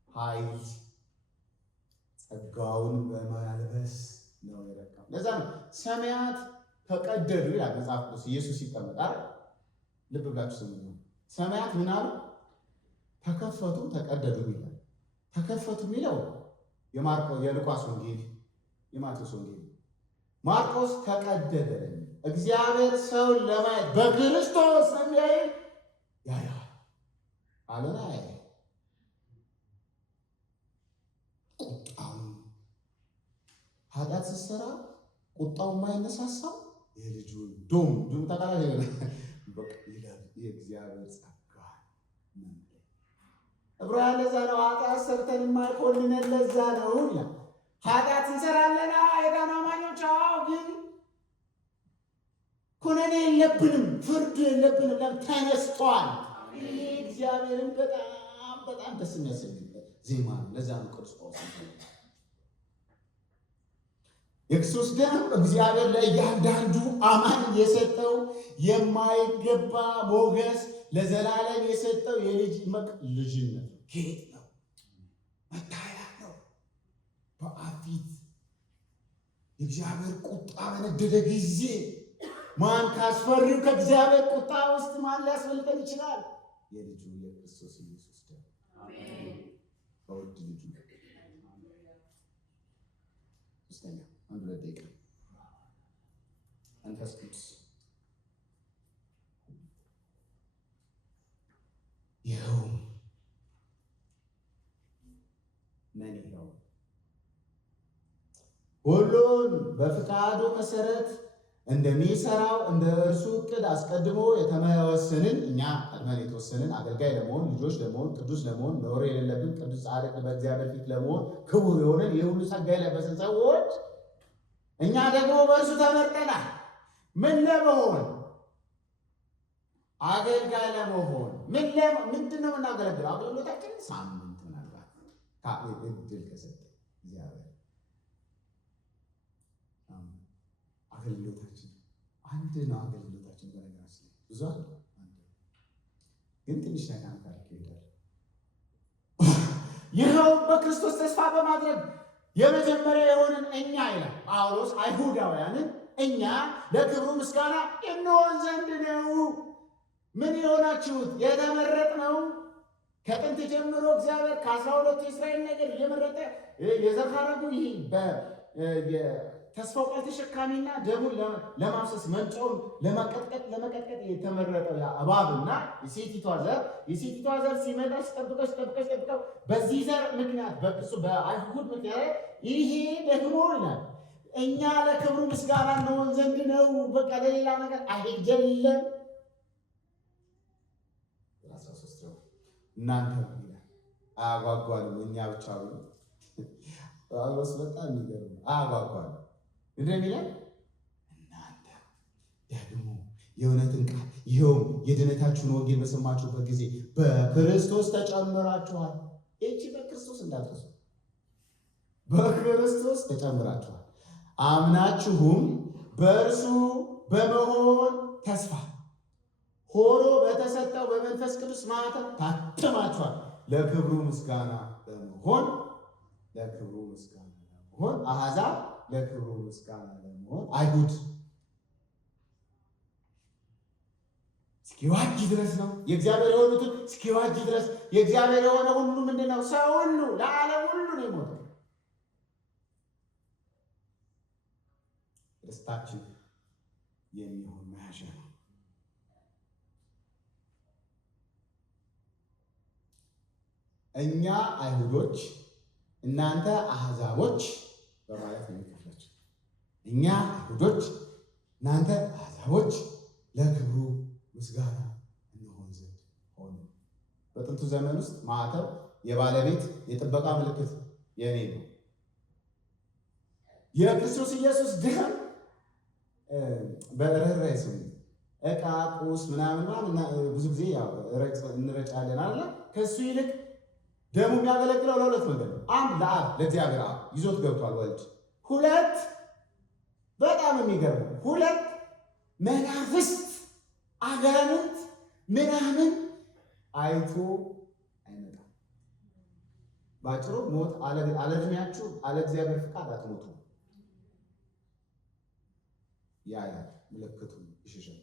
ኃይል ጸጋውን በማልበስ ነው የረካው። ለዛ ነው ሰማያት ተቀደዱ ይላል መጽሐፍ ቅዱስ። ኢየሱስ ይቀመጣል። ልብ ብላችሁ ስሙ። ሰማያት ምን አሉ? ተከፈቱ፣ ተቀደዱ ይላል። ተከፈቱ የሚለው የሉቃስ ወንጌል፣ የማቴዎስ ወንጌል። ማርቆስ ተቀደደ። እግዚአብሔር ሰውን ለማየት በክርስቶስ የሚያይ ያያል አለና ቁጣው ኃጢአት ስትሰራ ቁጣው የማይነሳሳው የልጁን ዶም ተቃራኒ የእግዚአብሔር ጸጋ ዕብራውያን ለዛ ነው ኃጢአት ሰርተን የማይኮንነን ለዛ ነው ይላል። ኃጢአት እንሰራለን የዳኑ አማኞች። ግን ኩነኔ የለብንም፣ ፍርድ የለብንም። ለምን? ተነስቷል። ይህ እግዚአብሔርን በጣም በጣም ደስ የሚያሰኝበት ዜማ ነው። ለዛ ነው ቅዱስ ጳውሎስ የክርስቶስ ደም እግዚአብሔር ለእያንዳንዱ አማኝ የሰጠው የማይገባ ሞገስ፣ ለዘላለም የሰጠው ልጅነት ነው፣ ጌጥ ነው፣ መታያ ነው። በአብ ፊት የእግዚአብሔር ቁጣ በነደደ ጊዜ ማን ካስፈሪው ከእግዚአብሔር ቁጣ ውስጥ ማን ሊያስፈልጠን ይችላል? የልጁ የክርስቶስ ኢየሱስ ደም። በውድ ልጁ ሶስተኛ አንድ ሁለት ደቂቃ መንፈስ ቅዱስ ይኸው ምን ይኸው ሁሉን በፍቃዱ መሰረት እንደሚሰራው እንደ እርሱ ዕቅድ አስቀድሞ የተወሰንን እኛ ቀድመን የተወሰንን አገልጋይ ለመሆን ልጆች ለመሆን ቅዱስ ለመሆን ነውር የሌለብን ቅዱስ ጻድቅ በእግዚአብሔር ፊት ለመሆን ክቡር የሆነን የሁሉ ጸጋ የለበስን ሰዎች እኛ ደግሞ በእርሱ ተመርጠናል። ምን ለመሆን? አገልጋይ ለመሆን። ምንድን ነው የምናገለግለው? አገልግሎታችን ሳምንት ምናልባት እድል ከሰጠ እግዚአብሔር አገልግሎታችን አንድ ነው። አገልግሎታችን በነገራችን ብዙ አለ፣ ግን ትንሽ ነካንካል ይሄዳል። ይኸው በክርስቶስ ተስፋ በማድረግ የመጀመሪያ የሆንን እኛ ይላል ጳውሎስ አይሁዳውያንን እኛ ለክብሩ ምስጋና እንሆን ዘንድ ነው። ምን የሆናችሁት? የተመረጥነው ከጥንት ጀምሮ እግዚአብሔር ከ12 የእስራኤል ነገድ እየመረጠ የዘር ሐረጉ ይህ ተስፋው ቃል ተሸካሚና ደሙን ለማፍሰስ መንጫውን ለመቀጥቀጥ የተመረጠው እባብና የሴቲቷ ዘር ሲመጣ ሲጠብቀው በዚህ ዘር ምክንያት በአይሁድ ምክንያት ይሄ ደግሞ ይላል እኛ ለክብሩ ምስጋና እንሆን ዘንድ ነው። በቃ ለሌላ ነገር አይደለም። እናንተ ይላል አያጓጓንም። እኛ ብቻ ጳውሎስ በጣም የሚገርም አያጓጓንም። እንደሚለን እናንተ ደግሞ የእውነትን ቃል ይኸውም የድነታችሁን ወንጌል በሰማችሁበት ጊዜ በክርስቶስ ተጨምራችኋል። ይቺ በክርስቶስ እንዳትረሱ፣ በክርስቶስ ተጨምራችኋል። አምናችሁም በእርሱ በመሆን ተስፋ ሆኖ በተሰጠው በመንፈስ ቅዱስ ማኅተም ታትማችኋል። ለክብሩ ምስጋና ለመሆን አሕዛብ ለክብሩ ምስጋና ለመሆን አይሁድ እስኪዋጅ ድረስ ነው። የእግዚአብሔር የሆኑትን እስኪዋጅ ድረስ የእግዚአብሔር የሆነ ሁሉ ምንድን ነው? ሰው ሁሉ ለዓለም ሁሉ ነው የሞተው። ደስታችን የሚሆን መያዣ ነው። እኛ አይሁዶች እናንተ አሕዛቦች በማለት ነው የሚከፍላቸው። እኛ አይሁዶች እናንተ አሕዛቦች ለክብሩ ምስጋና እንሆን ዘንድ ሆኑ። በጥንቱ ዘመን ውስጥ ማዕተብ የባለቤት የጥበቃ ምልክት የኔ ነው። የክርስቶስ ኢየሱስ ደም በርኅራኄ ስም ዕቃ ቁስ ምናምን ብዙ ጊዜ እንረጫለን አለ። ከእሱ ይልቅ ደሙ የሚያገለግለው ለሁለት መንገድ ነው። አንድ ለአብ ለእግዚአብሔር አብ ይዞት ገብቷል ወልድ። ሁለት በጣም የሚገርም ሁለት መናፍስት አጋንንት ምናምን አይቶ አይመጣም። ባጭሩ ሞት አለ ዕድሜያችሁ አለ እግዚአብሔር ፍቃድ አትሞቱ። ያ ምልክቱ ይሽሻል።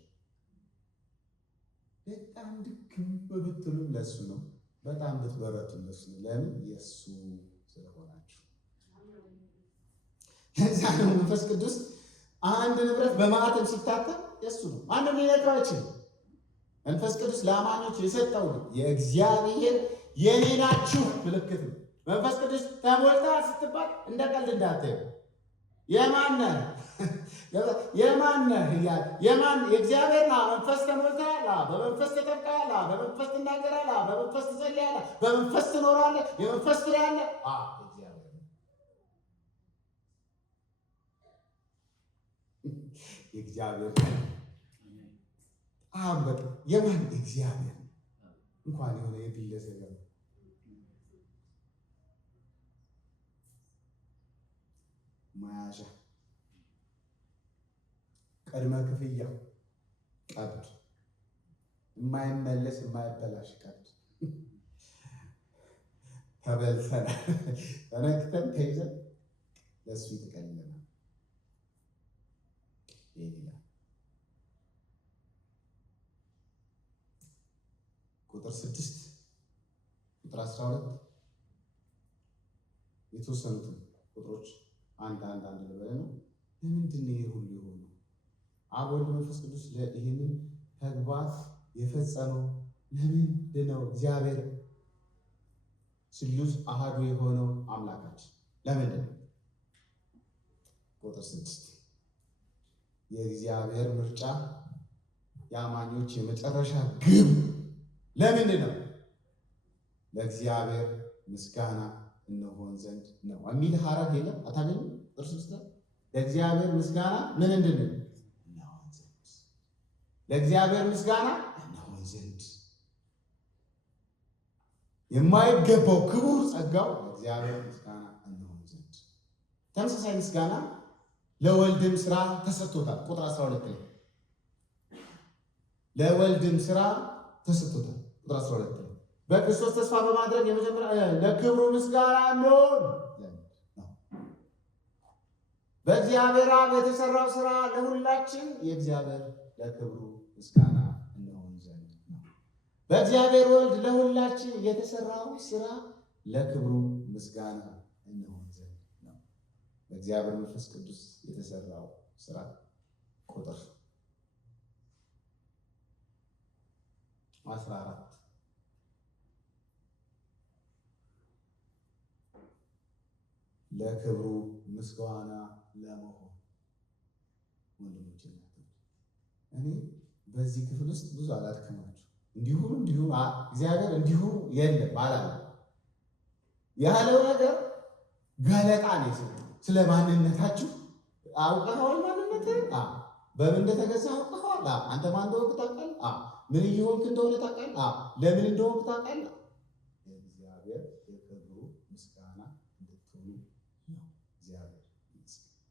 በጣም ድክም ብትሉም ለሱ ነው። በጣም ብትበረቱም ለሱ ነው። ለምን? የእሱ ስለሆናችሁ። ከዛ ነው መንፈስ ቅዱስ አንድ ንብረት በማኅተም ሲታተም የእሱ ነው። ማንም ሊነካው አይችልም። መንፈስ ቅዱስ ለአማኞች የሰጠው የእግዚአብሔር የኔ ናችሁ ምልክት ነው። መንፈስ ቅዱስ ተሞልተሃል ስትባል እንደ ቀልድ እንዳታዩ። የማነህ እያለ የእግዚአብሔር መንፈስ ተሞልተሃል፣ በመንፈስ ተጠምቀሃል፣ በመንፈስ ትናገራለህ፣ በመንፈስ ትጸልያለህ፣ በመንፈስ ትኖራለህ፣ የመንፈስ ፍሬ አለ። እግዚአብሔር የእግዚአብሔር ቀን አሁን የማን እግዚአብሔር እንኳን የሆነ የግለሰብ መያዣ ቅድመ ክፍያ ቀብድ የማይመለስ የማይበላሽ ቀብድ ተበልተናል፣ ተነክተን ተይዘን ለእሱ ይጥቀልለናል። ቁጥር 6 ቁጥር 12 የተወሰኑትን ቁጥሮች አንድ ልበለ ነው። ለምንድን ነው ይሄ ሁሉ የሆነው? አብ ወልድ መንፈስ ቅዱስ ይህንን ተግባር የፈጸመው ለምንድን ነው? እግዚአብሔር ስሉስ አሃዱ የሆነው አምላካችን ለምንድን ነው? ቁጥር 6 የእግዚአብሔር ምርጫ የአማኞች የመጨረሻ ግብ ለምንድን ነው? ለእግዚአብሔር ምስጋና እንሆን ዘንድ ነው የሚል ሐረግ የለም። አታገኙ? ቁጥር 6 ለእግዚአብሔር ምስጋና ምን እንድንል እንሆን ዘንድ፣ ለእግዚአብሔር ምስጋና እንሆን ዘንድ የማይገባው ክቡር ጸጋው ለእግዚአብሔር ምስጋና እንሆን ዘንድ። ተመሳሳይ ምስጋና ለወልድም ስራ ተሰጥቶታል። ቁጥር 12 ላይ ለወልድም ስራ ተሰጥቶታል። ቁጥር 12 ላይ በክርስቶስ ተስፋ በማድረግ የመጀመሪያ ለክብሩ ምስጋና እንሆን ዘንድ ነው። በእግዚአብሔር አብ የተሰራው ስራ ለሁላችን የእግዚአብሔር ለክብሩ ምስጋና እንሆን ዘንድ ነው። በእግዚአብሔር ወልድ ለሁላችን የተሰራው ስራ ለክብሩ ምስጋና እንሆን ዘንድ ነው። በእግዚአብሔር መንፈስ ቅዱስ የተሰራው ስራ ቁጥር 14 ለክብሩ ምስጋና ለመሆን ወንድሞች፣ እኔ በዚህ ክፍል ውስጥ ብዙ አላድክማችሁ። እንዲሁም እግዚአብሔር እንዲሁ የለም አላለ ያለው ነገር ገለጣ ነው። ስለ ማንነታችሁ አውቀኸዋል። ማንነትህን በምን እንደተገዛ አውቀኸዋል። አንተ ማን እንደሆንክ ታውቃለህ። ምን እየሆንክ እንደሆነ ታውቃለህ። ለምን እንደሆንክ ታውቃለህ።